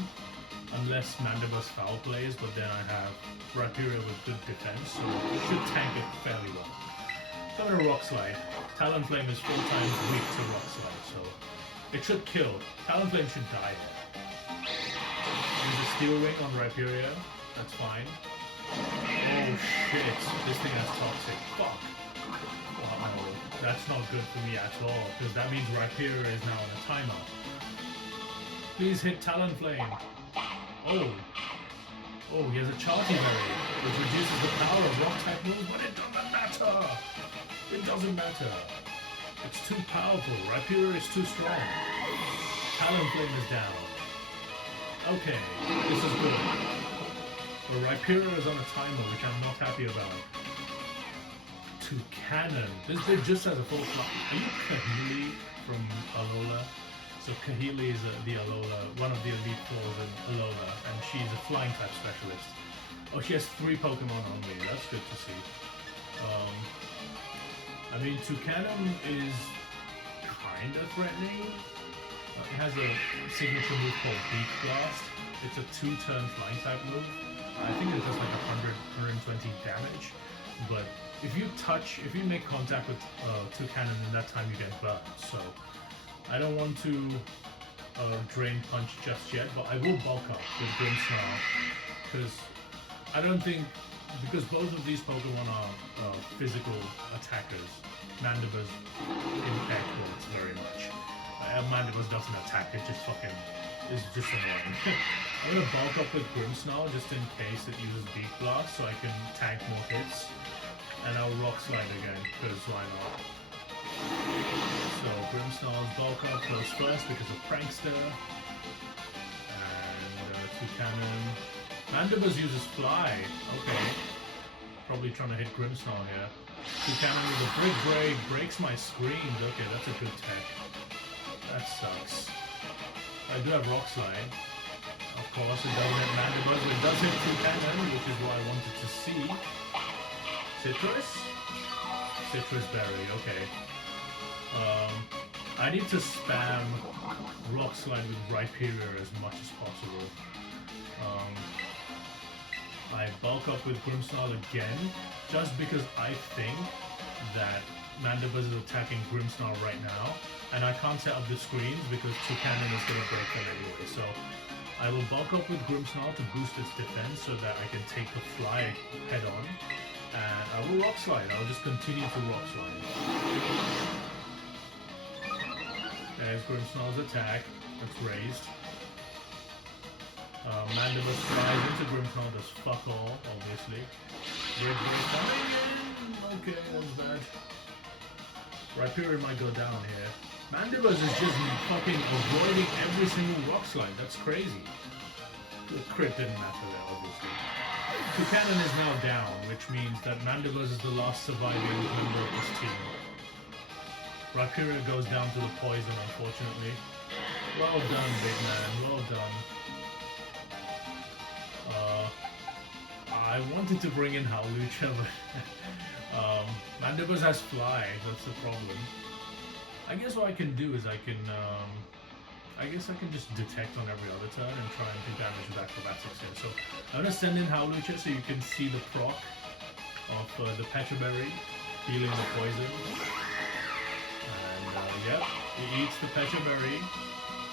unless Mandibuzz foul plays, but then I have Rhyperior with good defense, so it should tank it fairly well. So I'm gonna Rock Slide. Talonflame is 4 times weak to Rock Slide, so it should kill. Talonflame should die here. Use a Steel Ring on Rhyperior, that's fine. Oh shit, this thing has Toxic. Fuck. Wow, that's not good for me at all, because that means Rhyperior is now on a timer. Please hit Talonflame. Oh, he has a Charty Berry, which reduces the power of rock-type moves, but it doesn't matter! It doesn't matter. It's too powerful. Rhyperior is too strong. Talonflame is down. Okay, this is good. But Rhyperior is on a timer, which I'm not happy about. To Cannon. This bit just has a full fly. Are you clearly from Alola. So Kahili is the Alola, one of the elite fours in Alola, and she's a flying type specialist. Oh, she has 3 Pokemon only. That's good to see. I mean, Toucanum is kind of threatening. It has a signature move called Beak Blast. It's a 2-turn flying type move. I think it does like 120 damage. But if you make contact with Toucanum, in that time you get burnt. So I don't want to Drain Punch just yet, but I will bulk up with Grimmsnarl because I don't think, because both of these Pokemon are physical attackers. Mandibuzz in air quotes very much. Mandibuzz doesn't attack, it just fucking is just annoying. I'm gonna bulk up with Grimmsnarl just in case it uses Beak Blast so I can tank more hits. And I'll Rock Slide again, because why not? So Grimmsnarl's bulk up goes first because of Prankster. And Toucanum. Mandibuzz uses Fly. Okay. Probably trying to hit Grimmsnarl here. Toucanum with a Brick Break breaks my screens. Okay, that's a good tech. That sucks. I do have Rock Slide. Of course, it doesn't hit Mandibuzz, but it does hit Toucanum, which is what I wanted to see. Citrus? Citrus Berry, okay. I need to spam Rock Slide with Rhyperior as much as possible. I bulk up with Grimmsnarl again, just because I think that Mandibuzz is attacking Grimmsnarl right now, and I can't set up the screens because Toucanum is going to break them anyway, so I will bulk up with Grimmsnarl to boost its defense so that I can take the Fly head on, and I will Rock Slide. I'll just continue to Rock Slide. There's Grimmsnarl's attack, it's raised. Mandibuzz flies into Grimmsnarl, does fuck all, obviously. Coming in! Okay, that's bad. Rhyperior might go down here. Mandibuzz is just fucking avoiding every single Rock Slide, that's crazy. The crit didn't matter there, obviously. Toucanum is now down, which means that Mandibuzz is the last surviving member of this team. Rhyperior goes down to the poison, unfortunately. Well done, big man, well done. I wanted to bring in Howlucha, but Mandibuzz has Fly, that's the problem. I guess what I can do is I can just detect on every other turn and try and do damage with Acrobatics here. So I'm gonna send in Howlucha so you can see the proc of the Pecha Berry healing the poison. And yep, he eats the Pecha Berry,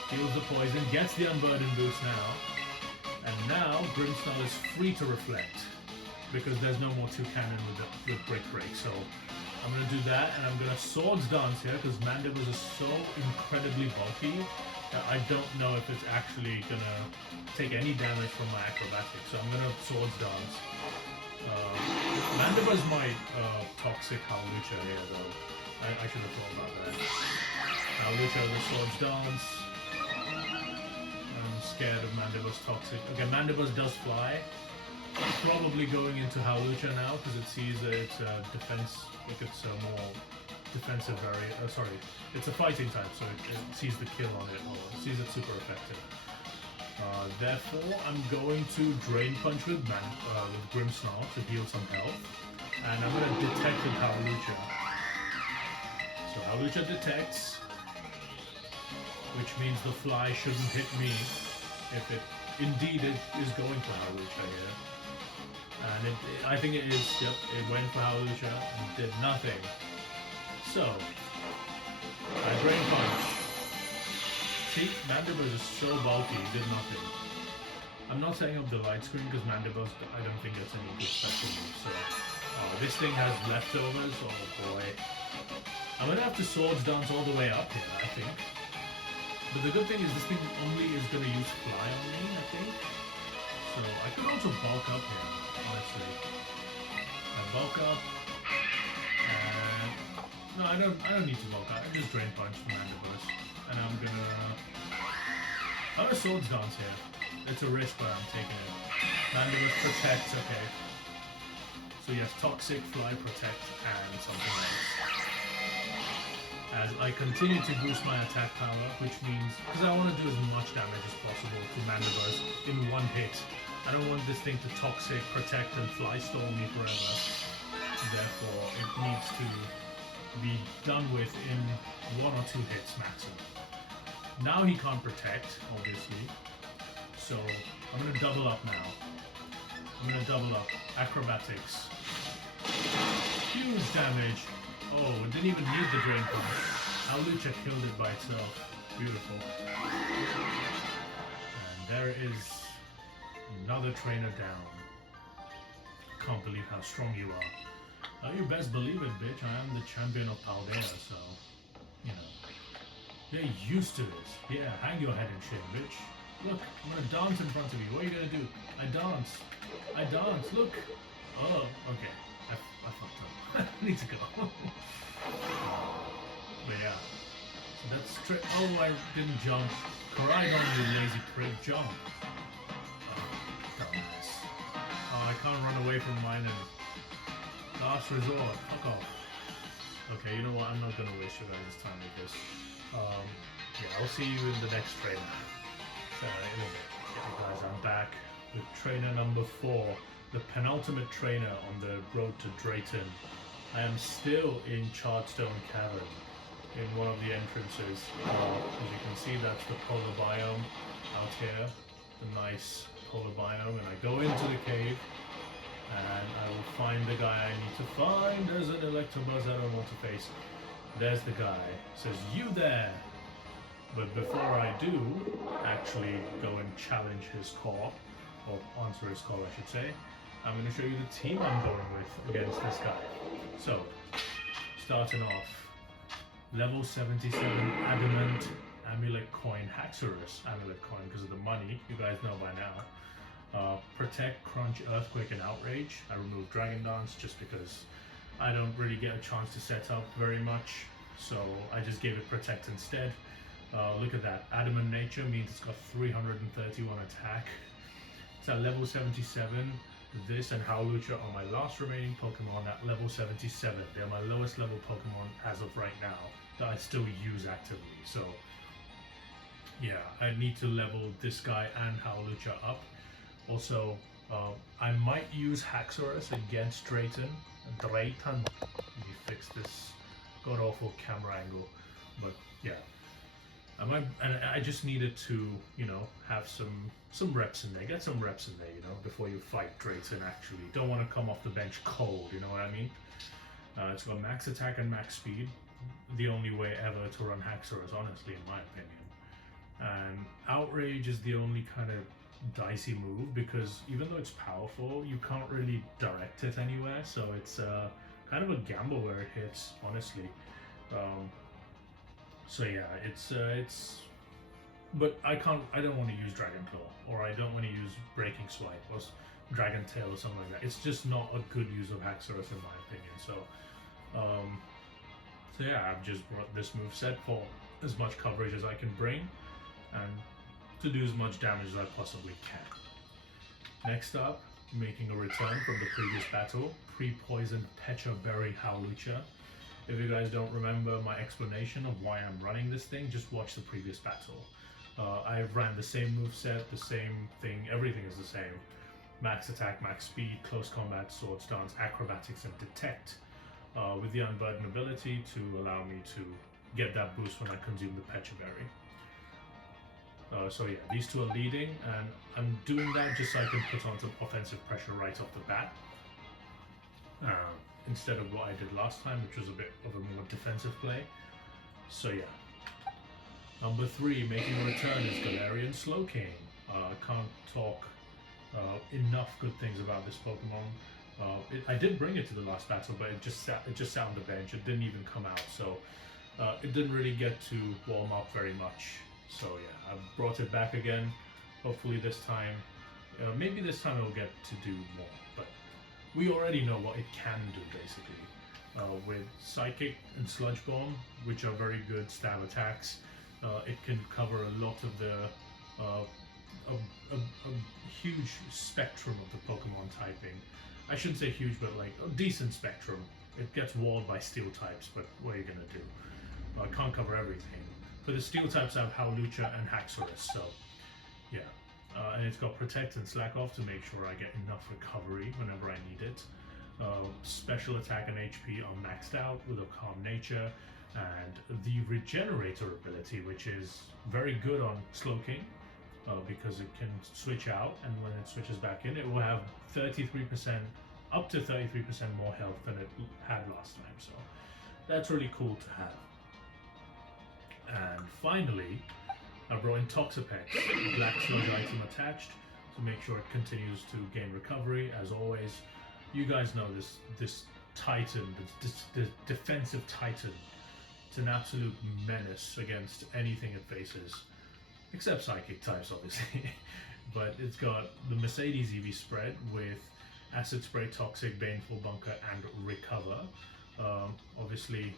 heals the poison, gets the Unburden boost now. And now Grimmsnarl is free to reflect because there's no more Toucanum with Brick Break. So I'm going to do that, and I'm going to Swords Dance here because Mandibuzz is so incredibly bulky that I don't know if it's actually going to take any damage from my Acrobatics. So I'm going to Swords Dance. Mandibuzz might Toxic Howlucha here though. I should have thought about that. Howlucha with Swords Dance. Scared of Mandibuzz Toxic. Okay, Mandibuzz does Fly. Probably going into Howlucha now because it sees that it's defense, like it's a more defensive variant. Sorry, it's a fighting type, so it sees the kill on it, or it sees it super effective. Therefore, I'm going to Drain Punch with Grimmsnarl to heal some health, and I'm going to detect with Howlucha. So Howlucha detects, which means the Fly shouldn't hit me. If it indeed is going for Howlucha here. And I think it is, yep, it went for Howlucha and did nothing. So, I Drain Punch. See, Mandibuzz is so bulky, it did nothing. I'm not setting up the light screen because Mandibuzz, I don't think gets any good special moves. So, this thing has leftovers, oh boy. I'm gonna have to Swords Dance all the way up here, I think. But the good thing is this thing only is going to use Fly on me, I think. So I could also bulk up here, honestly. I bulk up, and no, I don't need to bulk up. I just Drain Punch from Mandibuzz, and I'm gonna Swords Dance here. It's a risk, but I'm taking it. Mandibuzz protects, okay. So yes, Toxic, Fly, Protect, and something else. as I continue to boost my attack power, which means, because I want to do as much damage as possible to Mandibuzz in one hit. I don't want this thing to toxic, protect, and fly storm me forever. Therefore, it needs to be done with in 1 or 2 hits maximum. Now he can't protect, obviously, so I'm going to double up now. I'm going to double up. Acrobatics. Huge damage. Oh, it didn't even need the Drain Punch. Howlucha killed it by itself. Beautiful. And there is another trainer down. Can't believe how strong you are. You best believe it, bitch. I am the champion of Paldea, so, you know. You're used to this. Yeah, hang your head and shit, bitch. Look, I'm gonna dance in front of you. What are you gonna do? I dance. I dance. Look. Oh, okay. I fucked up. I need to go. But yeah. So that's oh, I didn't jump. Koraidon, you lazy prick, jump. Oh, dumbass. Oh, I can't run away from mine and last resort. Fuck off. Okay, you know what? I'm not gonna waste your guys' time with this. Yeah, I'll see you in the next trainer. In a bit. Yeah, guys, I'm back with trainer number 4, the penultimate trainer on the road to Drayton. I am still in Chartstone Cavern, in one of the entrances. As you can see, that's the polar biome out here, the nice polar biome, and I go into the cave, and I will find the guy I need to find. There's an Electabuzz I don't want to face. There's the guy. It says, "You there!" But before I do actually go and challenge his call, or answer his call I should say, I'm going to show you the team I'm going with against this guy. So, starting off, level 77 Adamant Amulet Coin Haxorus Amulet Coin because of the money, you guys know by now. Protect, Crunch, Earthquake, and Outrage. I removed Dragon Dance just because I don't really get a chance to set up very much, so I just gave it Protect instead. Look at that. Adamant Nature means it's got 331 attack. It's at level 77. This and Howlucha are my last remaining Pokemon at level 77. They're my lowest level Pokemon as of right now that I still use actively. So, yeah, I need to level this guy and Howlucha up. Also, I might use Haxorus against Drayton. Let me fix this god-awful camera angle. But, yeah. I just needed to, you know, have some reps in there, get some reps in there, you know, before you fight Drayton. Actually, don't want to come off the bench cold, you know what I mean? It's got max attack and max speed, the only way ever to run Haxorus, honestly, in my opinion. And Outrage is the only kind of dicey move because even though it's powerful, you can't really direct it anywhere, so it's kind of a gamble where it hits, honestly. So yeah, it's, but I don't want to use Dragon Claw, or I don't want to use Breaking Swipe, or Dragon Tail, or something like that. It's just not a good use of Haxorus in my opinion, so yeah, I've just brought this moveset for as much coverage as I can bring, and to do as much damage as I possibly can. Next up, making a return from the previous battle, Pre-Poisoned Pecha Berry Howlucha. If you guys don't remember my explanation of why I'm running this thing, just watch the previous battle. I ran the same moveset, the same thing, everything is the same. Max attack, max speed, close combat, sword stance, acrobatics, and detect. With the unburden ability to allow me to get that boost when I consume the Pecha Berry. So yeah, these two are leading, and I'm doing that just so I can put on some offensive pressure right off the bat. Instead of what I did last time, which was a bit of a more defensive play. So yeah. Number 3, making a return, is Galarian Slowking. I can't talk enough good things about this Pokemon. I did bring it to the last battle, but it just sat on the bench. It didn't even come out, so it didn't really get to warm up very much. So yeah, I've brought it back again. Hopefully this time, maybe this time it'll get to do more, but we already know what it can do, basically. With Psychic and Sludge Bomb, which are very good stab attacks, it can cover a lot of the a huge spectrum of the Pokemon typing. I shouldn't say huge, but like a decent spectrum. It gets walled by Steel types, but what are you gonna do? Well, I can't cover everything. For the steel types, I have Howlucha and Haxorus, so yeah. And it's got Protect and Slack Off to make sure I get enough recovery whenever I need it. Special attack and HP are maxed out with a Calm Nature, and the Regenerator ability, which is very good on Slowking, because it can switch out, and when it switches back in, it will have 33%, up to 33% more health than it had last time, so that's really cool to have. And finally, I brought in Toxapex, a black sludge item attached to make sure it continues to gain recovery. As always, you guys know this Titan, this defensive Titan. It's an absolute menace against anything it faces, except psychic types, obviously. But it's got the Mercedes EV spread with Acid Spray, Toxic, Baneful Bunker, and Recover. Obviously,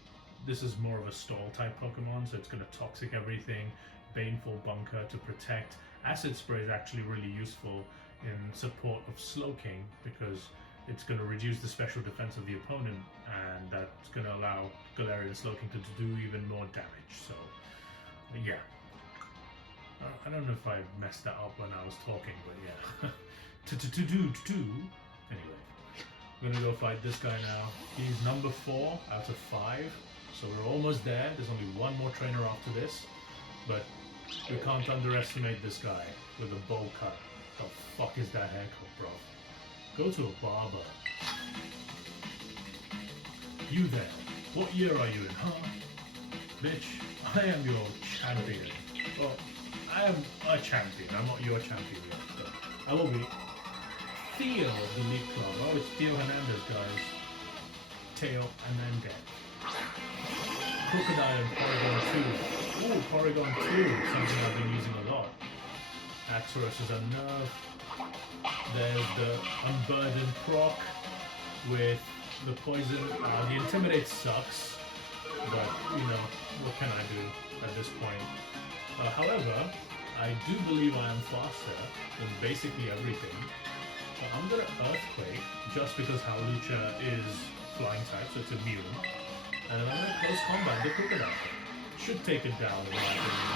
this is more of a stall type Pokemon, so it's going to Toxic everything. Baneful Bunker to protect. Acid Spray is actually really useful in support of Slowking because it's going to reduce the special defense of the opponent, and that's going to allow Galarian Slowking to do even more damage. So, yeah. I don't know if I messed that up when I was talking, but yeah. Anyway, we're going to go fight this guy now. He's number 4 out of 5, so we're almost there. There's only one more trainer after this, but we can't underestimate this guy with a bowl cut. The fuck is that haircut, bro? Go to a barber. You there? What year are you in, huh? Bitch, I am your champion. Well, I am a champion. I'm not your champion yet, but I will be. Theo of the League Club. Oh, it's Theo Hernandez, guys. Theo Hernandez. Crocodile and Porygon 2. Ooh, Porygon 2. Something I've been using a lot. Haxorus is a nerf. There's the Unburdened proc with the poison. The Intimidate sucks, but you know, what can I do at this point? However, I do believe I am faster than basically everything. So I'm gonna Earthquake just because Howlucha is flying type, so it's immune. And then I'm gonna close combat the Crocodile. Should take it down in my opinion.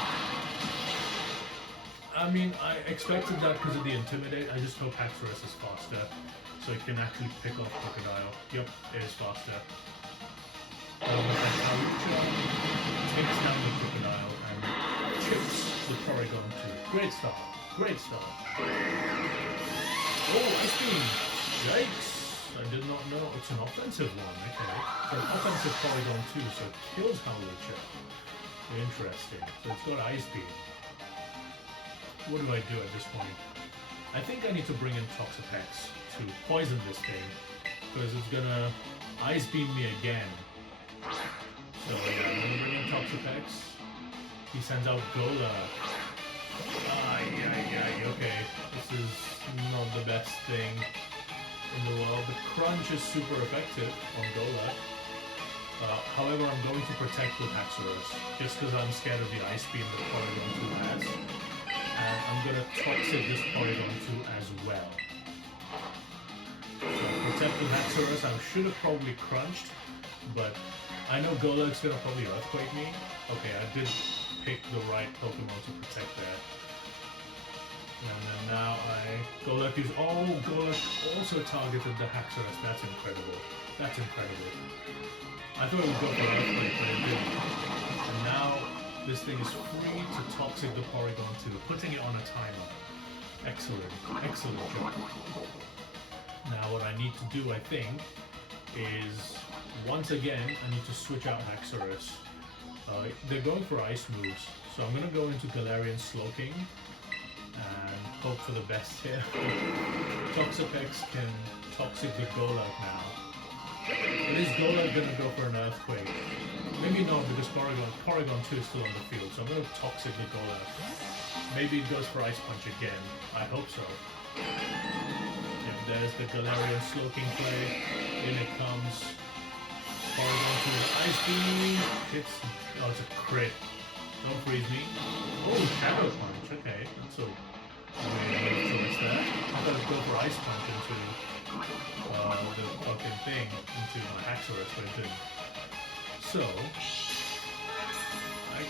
I mean, I expected that because of the Intimidate. I just hope Haxorus is faster, so it can actually pick off Crocodile. Yep, it is faster. Howlucha takes down the Crocodile and chips the Porygon 2. Great start. Great start. Oh, Ice Beam! Yikes! I did not know. It's an offensive one, okay. So an offensive Porygon 2, so it kills Howlucha. Interesting. So it's got Ice Beam. What do I do at this point? I think I need to bring in Toxapex to poison this thing, because it's gonna Ice Beam me again. So yeah, I'm gonna bring in Toxapex. He sends out Gola. Okay. This is not the best thing in the world. The Crunch is super effective on Gola. However, I'm going to protect with Haxorus, just because I'm scared of the Ice Beam that Porygon 2 has. And I'm going to Toxic this Porygon 2 as well. So protect with Haxorus. I should have probably crunched, but I know Golurk's going to probably Earthquake me. Okay, I did pick the right Pokemon to protect there. And then now Golurk is... Oh, Golurk also targeted the Haxorus. That's incredible. That's incredible. I thought it would go for Earthquake, but it didn't. And now this thing is free to Toxic the Porygon 2, putting it on a timer. Excellent. Excellent job. Now what I need to do, I think, is once again, I need to switch out Haxorus. They're going for ice moves, so I'm going to go into Galarian Slowking and hope for the best here. Toxapex can Toxic the Golurk now. But is Golurk going to go for an Earthquake? Maybe not, because Porygon 2 is still on the field, so I'm going to Toxic the Golurk. Maybe it goes for Ice Punch again. I hope so. If there's the Galarian Slowking play, in it comes. Porygon 2 Ice Beam hits. Oh, it's a crit. Don't freeze me. Oh, Shadow Punch. Okay, that's a weird choice there. I thought it'd go for Ice Punch into the fucking thing, into my Haxorus, but it didn't. So,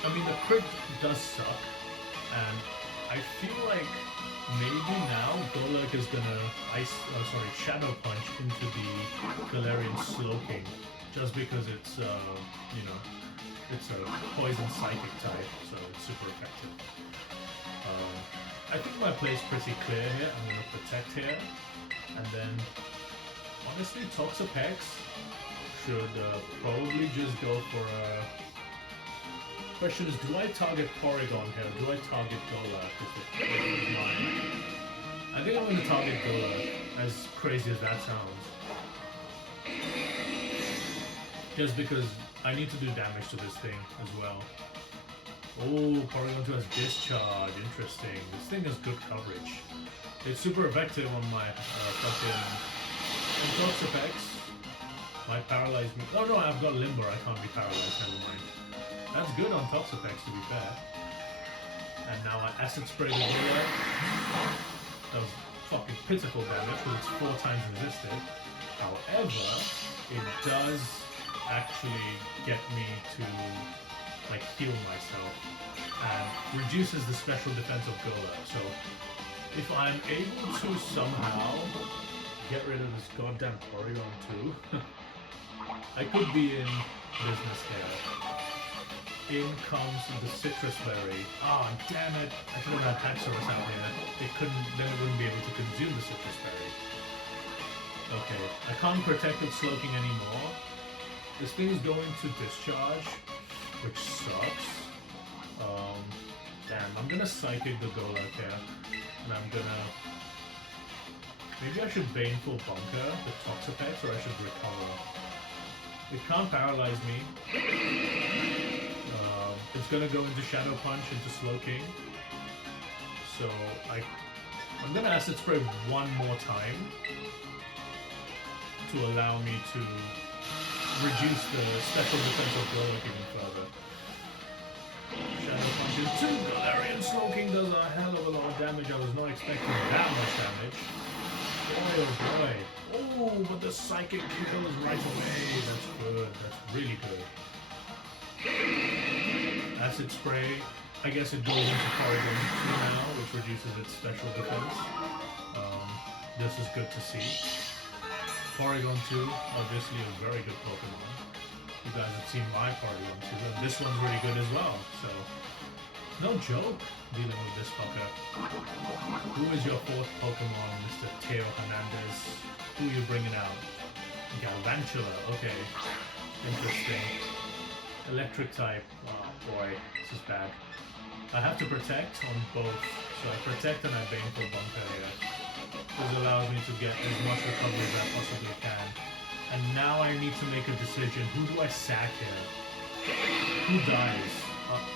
I mean, the crit does suck, and I feel like maybe now Golurk is gonna Shadow Punch into the Galarian Slowking, just because it's it's a poison psychic type, so it's super effective. I think my play's pretty clear here. I'm gonna protect here, and then honestly, Toxapex should probably just go for a. Question is, do I target Porygon here? Or do I target Golurk? I think I'm going to target Golurk, as crazy as that sounds. Just because I need to do damage to this thing as well. Oh, Porygon 2 has Discharge. Interesting. This thing has good coverage. It's super effective on my fucking Toxapex. Might paralyze me. Oh no, I've got Limber. I can't be paralyzed. Never mind. That's good on Toxapex, to be fair. And now I Acid Spray the Golurk. That was fucking pitiful damage because it's 4 times resisted. However, it does actually get me to like heal myself and reduces the special defense of Golurk. So if I'm able to somehow get rid of this goddamn Porygon too, I could be in business here. In comes the Citrus Berry. Ah, oh, damn it! I should have had Haxorus out here. Then it wouldn't be able to consume the Citrus Berry. Okay, I can't protect its Slowking anymore. This thing is going to Discharge, which sucks. Damn, I'm gonna Psychic the Golurk here, and I'm gonna. Maybe I should Baneful Bunker the Toxapex, or I should Recover. It can't paralyze me. It's gonna go into Shadow Punch, into Slowking. So I'm gonna Acid Spray one more time to allow me to reduce the special defense of Golurk even further. Shadow Punch into Galarian Slowking does a hell of a lot of damage. I was not expecting that much damage. Boy oh boy. Oh, but the Psychic kill is right away. That's good. That's really good. Acid Spray, I guess it goes into Porygon 2 now, which reduces its special defense. This is good to see. Porygon 2, obviously a very good Pokemon. You guys have seen my Porygon 2, and this one's really good as well, so no joke dealing with this fucker. Who is your 4th Pokemon, Mr. Theo Hernandez? Who are you bringing out? Galvantula, okay. Interesting. Electric type. Oh boy, this is bad. I have to protect on both. So I protect and I Baneful Bunker here. This allows me to get as much recovery as I possibly can. And now I need to make a decision. Who do I sack here? Who dies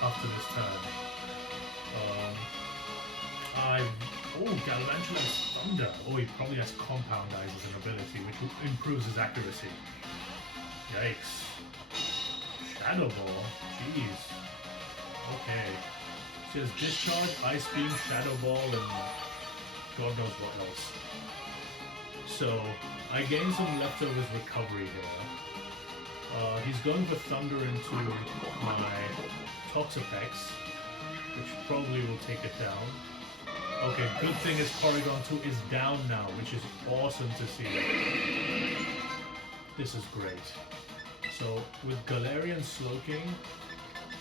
after this turn? Galvantula has Thunder. Oh, he probably has Compound Eyes as an ability, which improves his accuracy. Yikes. Shadow Ball? Jeez. Okay. So there's Discharge, Ice Beam, Shadow Ball, and God knows what else. So, I gain some leftovers recovery here. He's going for Thunder into my Toxapex, which probably will take it down. Okay, good thing is Porygon 2 is down now, which is awesome to see. This is great. So, with Galarian Slowking,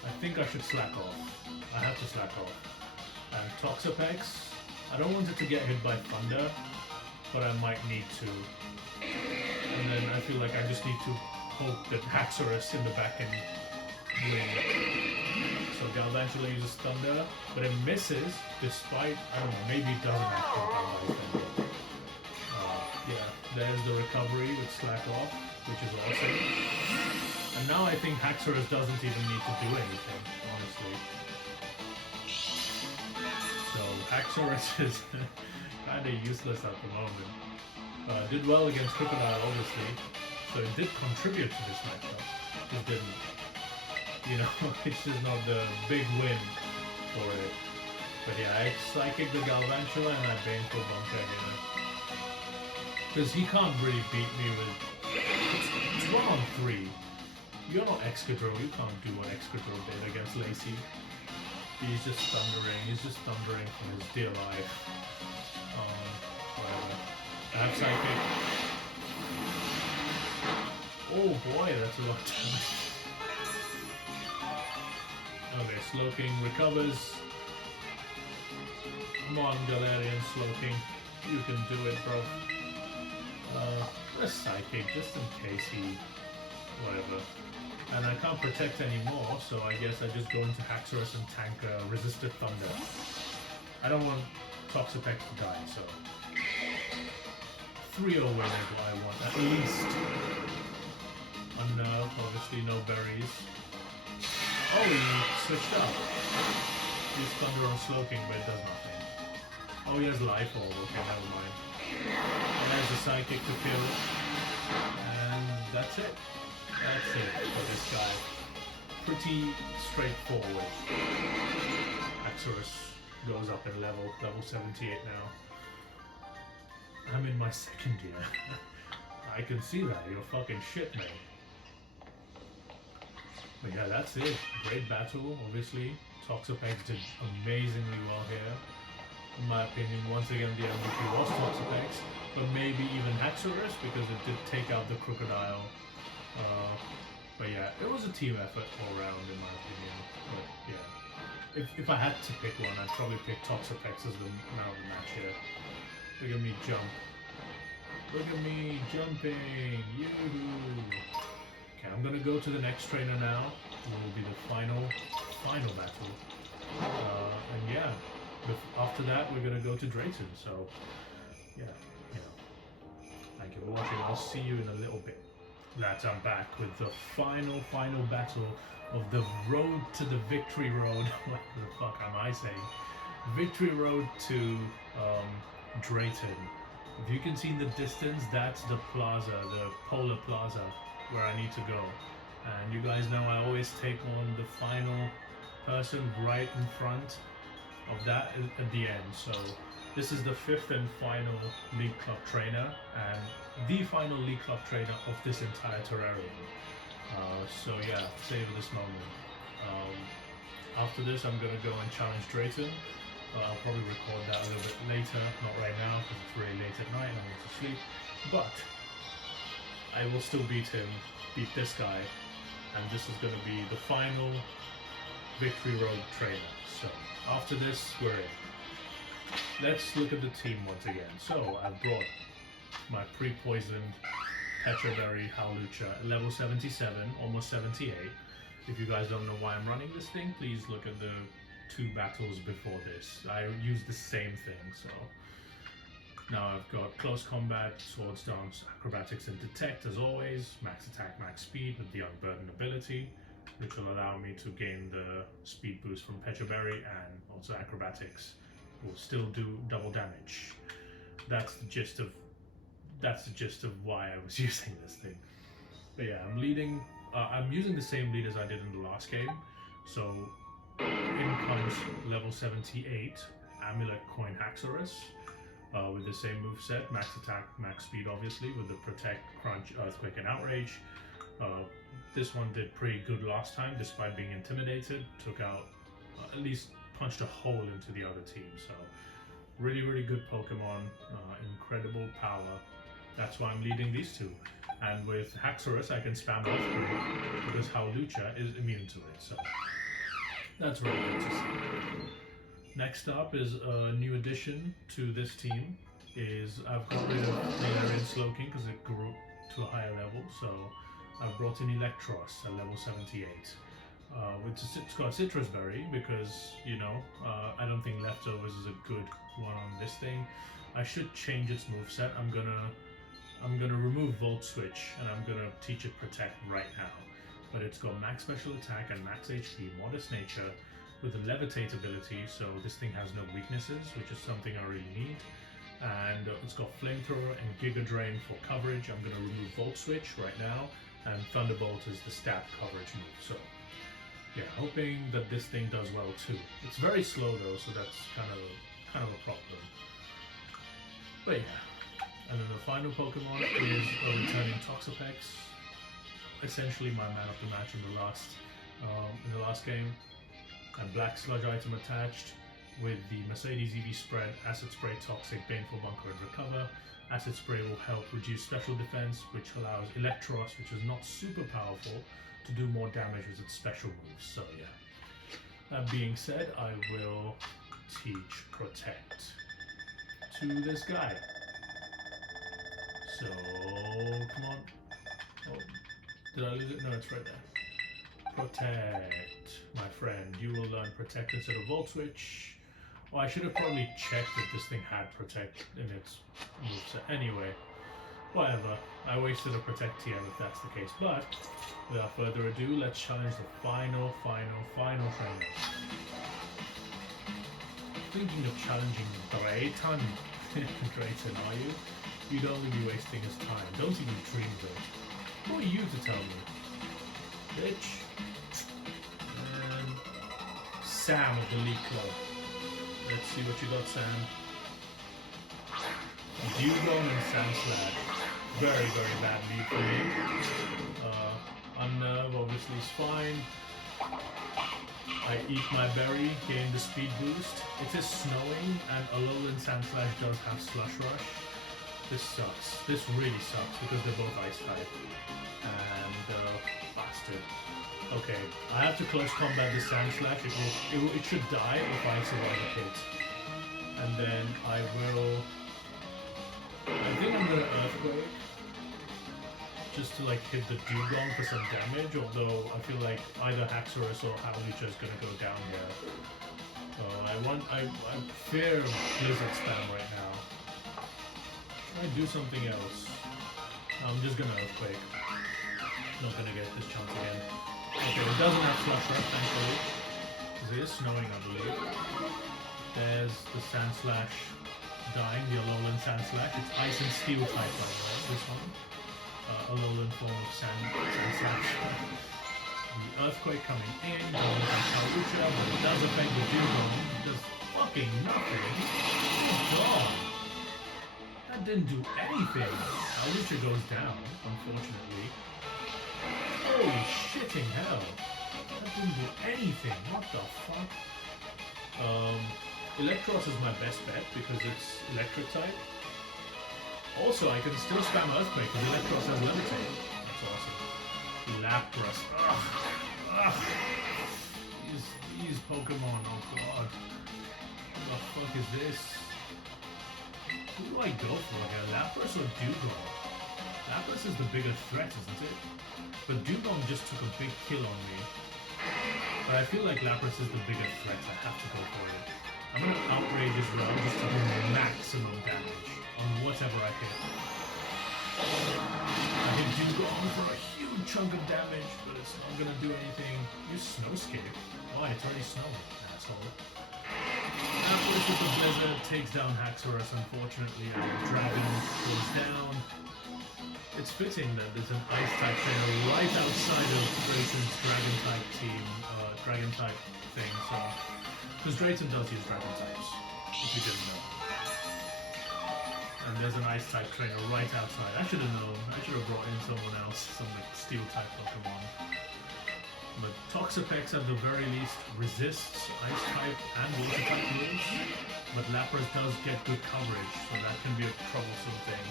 I think I should slack off. I have to slack off. And Toxapex, I don't want it to get hit by Thunder, but I might need to. And then I feel like I just need to hope that Haxorus in the back end win. So Galvantula uses Thunder, but it misses despite, I don't know, maybe it doesn't have Compound Eyes Thunder. Yeah, there's the recovery with Slack Off, which is awesome. And now I think Haxorus doesn't even need to do anything, honestly. So Haxorus is kind of useless at the moment. Did well against Crocodile, obviously, so it did contribute to this matchup. It didn't. You know, it's just not the big win for it. But yeah, I Psychic the Galvantula and I Baneful Bunker here. Because he can't really beat me with... It's 1 on 3. You're not Excadrill, you can't do what Excadrill did against Lacey. He's just thundering for his dear life. Whatever. I have Psychic. Oh boy, that's a lot of damage. Okay, Slowking recovers. Come on, Galarian Slowking. You can do it, bro. A Psychic, just in case he... whatever. And I can't protect anymore, so I guess I just go into Haxorus and tank Resisted Thunder. I don't want Toxapex to die, so... 3-0 win is what I want, at least. Unnerve, obviously no berries. Oh, he switched up. He's Thunder on Slowking, but it does nothing. Oh, he has Life Orb, okay, never mind. And there's a Psychic to kill. And that's it. That's it for this guy. Pretty straightforward. Haxorus goes up in level 78 now. I'm in my second year. I can see that, you're fucking shit, man. But yeah, that's it. Great battle, obviously. Toxapex did amazingly well here. In my opinion, once again, the MVP was Toxapex, but maybe even Haxorus, because it did take out the Crocodile. But yeah, it was a team effort all around, in my opinion. But yeah, if I had to pick one, I'd probably pick Toxapex as the man of the match here. Look at me jump. Look at me jumping! Yoo-hoo! Okay, I'm gonna go to the next trainer now. It will be the final battle. And yeah, after that we're gonna go to Drayton. So yeah, thank you for watching. I'll see you in a little bit. That I'm back with the final battle of the road to the victory road. What the fuck am I saying? Victory road to Drayton. If you can see in the distance, that's the plaza, the Polar Plaza, where I need to go. And you guys know I always take on the final person right in front of that at the end. So this is the 5th and final League Club trainer, and the final League Club trainer of this entire terrarium. So yeah, savor this moment. After this, I'm gonna go and challenge Drayton. I'll probably record that a little bit later, not right now because it's really late at night and I want to sleep. But I will still beat this guy, and this is going to be the final Victory Road trainer. So after this, we're in. Let's look at the team once again. So I've brought my pre-poisoned Petraberry Howlucha at level 77, almost 78. If you guys don't know why I'm running this thing, please look at the 2 battles before this. I used the same thing, so now I've got Close Combat, Swords Dance, Acrobatics and Detect as always, Max Attack, Max Speed with the Unburden ability, which will allow me to gain the speed boost from Petraberry, and also Acrobatics will still do double damage. That's the gist of why I was using this thing. But yeah, I'm using the same lead as I did in the last game. So in comes level 78 Amulet Coin Haxorus with the same moveset, Max Attack, Max Speed obviously, with the Protect, Crunch, Earthquake and Outrage. This one did pretty good last time despite being intimidated, took out, at least punched a hole into the other team. So really good Pokemon, incredible power. That's why I'm leading these 2. And with Haxorus I can spam Earthquake because Howlucha is immune to it. So that's really good to see. Next up is a new addition to this team. I've got rid of Galarian Slowking because it grew to a higher level, so I've brought in Electros at level 78. It's got Citrus Berry because, I don't think Leftovers is a good one on this thing. I should change its moveset. I'm gonna remove Volt Switch and I'm gonna teach it Protect right now. But it's got max special attack and max HP, modest nature, with a levitate ability, so this thing has no weaknesses, which is something I really need. And it's got Flamethrower and Giga Drain for coverage. I'm going to remove Volt Switch right now, and Thunderbolt is the stat coverage move. So yeah, hoping that this thing does well too. It's very slow though, so that's kind of a problem. But yeah, and then the final Pokemon is a returning Toxapex. essentially my man of the match in the last game. And black sludge item attached with the Mercedes EV spread, acid spray, toxic, baneful bunker, and recover. Acid spray will help reduce special defense, which allows Electros, which is not super powerful, to do more damage with its special moves. So yeah. That being said, I will teach protect to this guy. So come on. Oh, did I lose it? No, it's right there. Protect, my friend. You will learn protect instead of volt switch. Well, I should have probably checked if this thing had protect in its moveset. Anyway, whatever. I wasted a protect TM if that's the case. But without further ado, let's challenge the final trainer. Thinking of challenging Drayton? Drayton, are you? You'd only be wasting his time. Don't even dream of it. Who are you to tell me? Bitch. And Sam of the League Club. Let's see what you got, Sam. Dugong and Sandslash. Very, very bad lead for me. Unnerve obviously is fine. I eat my berry, gain the speed boost. It is snowing, and Alolan Sandslash does have Slush Rush. This sucks. This really sucks because they're both ice type. And bastard. Okay, I have to close combat this Sandslash. It should die if I survive a hit. And then I think I'm gonna Earthquake just to like hit the Dugong for some damage. Although I feel like either Haxorus or Howlucha is gonna go down here. I fear Blizzard spam right now. I do something else. I'm just gonna Earthquake. Not gonna get this chance again. Okay, it doesn't have Flush Rush, thankfully. Because it is snowing, I believe. There's the Sandslash dying, the Alolan Sandslash. It's Ice and Steel type, by the way, this one. Alolan form of Sandslash. The Earthquake coming in, doesn't have Howlucha, but it does affect the Dugong. It does fucking nothing. Oh god! That didn't do anything. Howlucha goes down, unfortunately. Holy shitting hell. That didn't do anything. What the fuck? Electros is my best bet because it's electric type. Also, I can still spam Earthquake because Electros has Levitate. That's awesome. Lapras. Ugh. These Pokemon. Oh god. What the fuck is this? Who do I go for here? Lapras or Dugong? Lapras is the bigger threat, isn't it? But Dugong just took a big kill on me. But I feel like Lapras is the bigger threat. I have to go for it. I'm gonna Outrage as well, just to do maximum damage on whatever I hit. I hit Dugong for a huge chunk of damage, but it's not gonna do anything. Use Snowscape. Oh, it's already snowing. Asshole. Lapras with the Blizzard takes down Haxorus, unfortunately, and the Dragon goes down. It's fitting that there's an Ice type trainer right outside of Drayton's Dragon type team, Dragon type thing, so... Because Drayton does use Dragon types, if you didn't know. And there's an Ice type trainer right outside. I should have known. I should have brought in someone else, some like Steel type Pokemon. But Toxapex at the very least resists Ice type and Water type moves. But Lapras does get good coverage, so that can be a troublesome thing.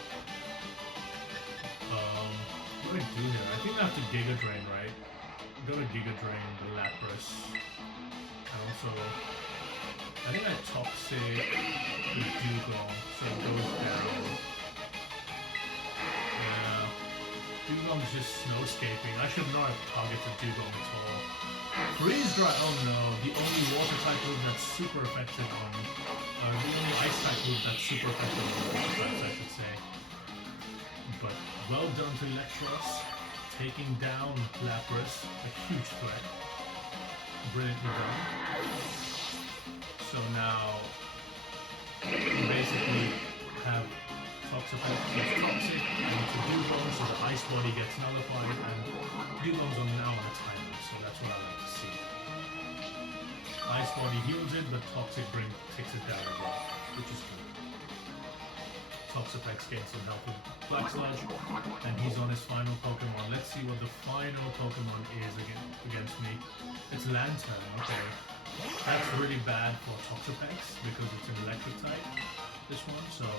What do I do here? I think I have to Giga Drain, right? I'm gonna Giga Drain the Lapras. And also, I think I Toxic the Dugong, so it goes down. Yeah. Dugong's just Snowscaping. I should not have targeted Dugong at all. Freeze Dry, oh no, the only Water type move that's super effective on... the only Ice type move that's super effective on Water types, I should say. But well done to Electros, taking down Lapras, a huge threat. Brilliantly done. So now we basically have Toxapex plus Toxic into Dugong, so the Ice Body gets nullified, and Dugong's on now on a timer, so that's what I like to see. Ice Body heals it, but Toxic takes it down as well, which is good. So Toxapex gained some health with Black Sludge, and he's on his final Pokemon. Let's see what the final Pokemon is against me. It's Lantern, okay. That's really bad for Toxapex because it's an electric type, this one, so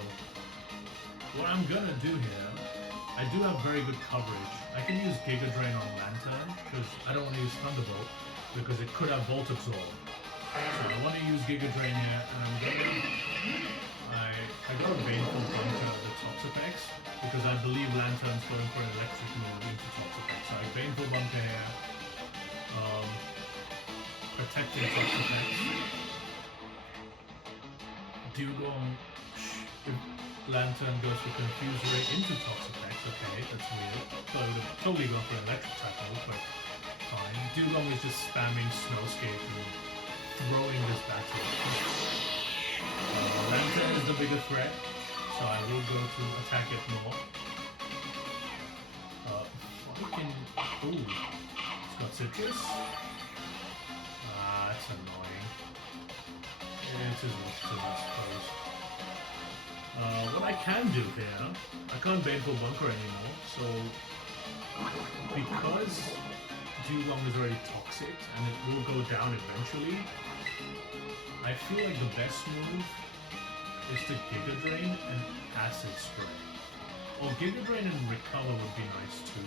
what I'm gonna do here, I do have very good coverage. I can use Giga Drain on Lantern because I don't want to use Thunderbolt because it could have Volt Absorb. So I want to use Giga Drain here, and I'm gonna... I got a Baneful Bunker of the Toxapex because I believe Lantern's going for an electric move into Toxapex. So I Baneful Bunker here, protecting Toxapex. Dewgong, if Lantern goes for Confuse Ray into Toxapex, okay, that's weird. So I would have totally gone for an electric type move, but fine. Dewgong is just spamming Snowscape and throwing this battle. Lantern is the bigger threat, so I will go to attack it more. Fucking... Ooh, it's got Citrus. That's annoying. It is what it is, I suppose. What I can do here, I can't Baneful Bunker anymore, so because Dewgong is already toxic and it will go down eventually, I feel like the best move is to Giga Drain and Acid Spray. Or Giga Drain and Recover would be nice too,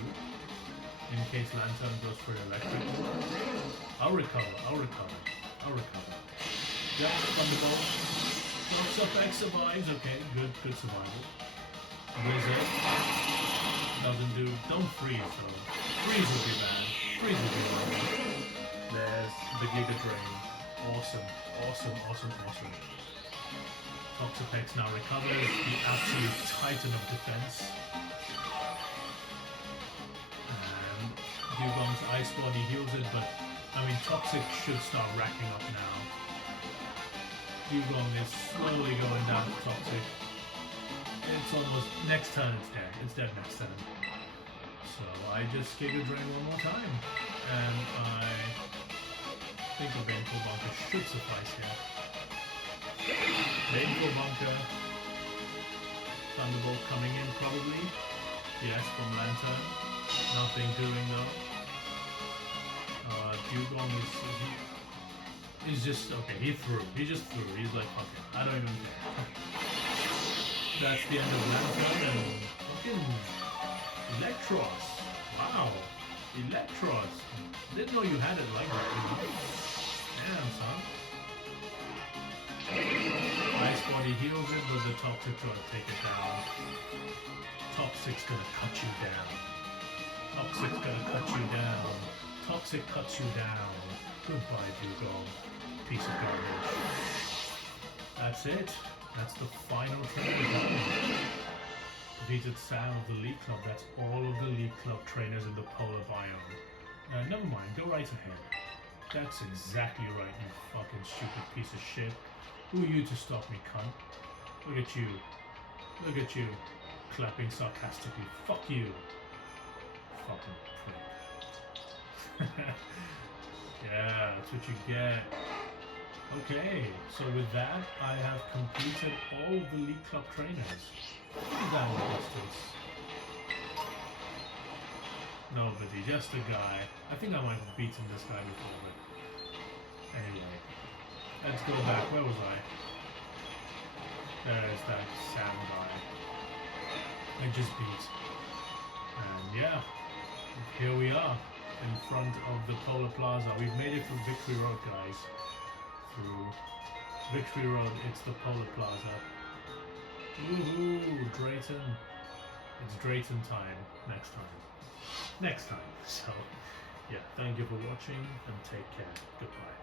in case Lantern goes for electric. I'll recover. Yep, Thunderbolt. Toxapex survives, okay, good survival. Blizzard doesn't do, don't freeze though. Freeze will be bad. There's the Giga Drain. Awesome. Toxapex now recovers, the absolute titan of defense. And Dewgong's Ice Body heals it, but I mean Toxic should start racking up now. Dewgong is slowly going down to Toxic. It's almost, next turn it's dead next turn. So I just Giga Drain one more time. And I think a Baneful Bunker should suffice here. Baneful Bunker. Thunderbolt coming in probably. Yes, from Lantern. Nothing doing though. Dewgong is just, okay, he just threw. He's like, fuck it, I don't even care. That's the end of Lantern and fucking Electros. Wow. Electros. Didn't know you had it like that. Damn, son. Ice Body heals it, but the Toxic try to take it down. Toxic's gonna cut you down. Toxic cuts you down. Goodbye, Dewgong. Piece of garbage. That's it. That's the final trainer. Defeated Sam of the League Club. That's all of the League Club trainers in the polar biome. Never mind, go right ahead. That's exactly right, you fucking stupid piece of shit. Who are you to stop me, cunt? Look at you. Clapping sarcastically. Fuck you. Fucking prick. Yeah, that's what you get. Okay, so with that, I have completed all of the League Club trainers. Look at that distance. Nobody, just a guy. I think I might have beaten this guy before, but anyway. Let's go back. Where was I? There's that Sam guy. I just beat. And yeah, here we are in front of the Polar Plaza. We've made it through Victory Road, guys. Through Victory Road, it's the Polar Plaza. Woohoo, Drayton. It's Drayton time. Next time. So, yeah, thank you for watching and take care. Goodbye.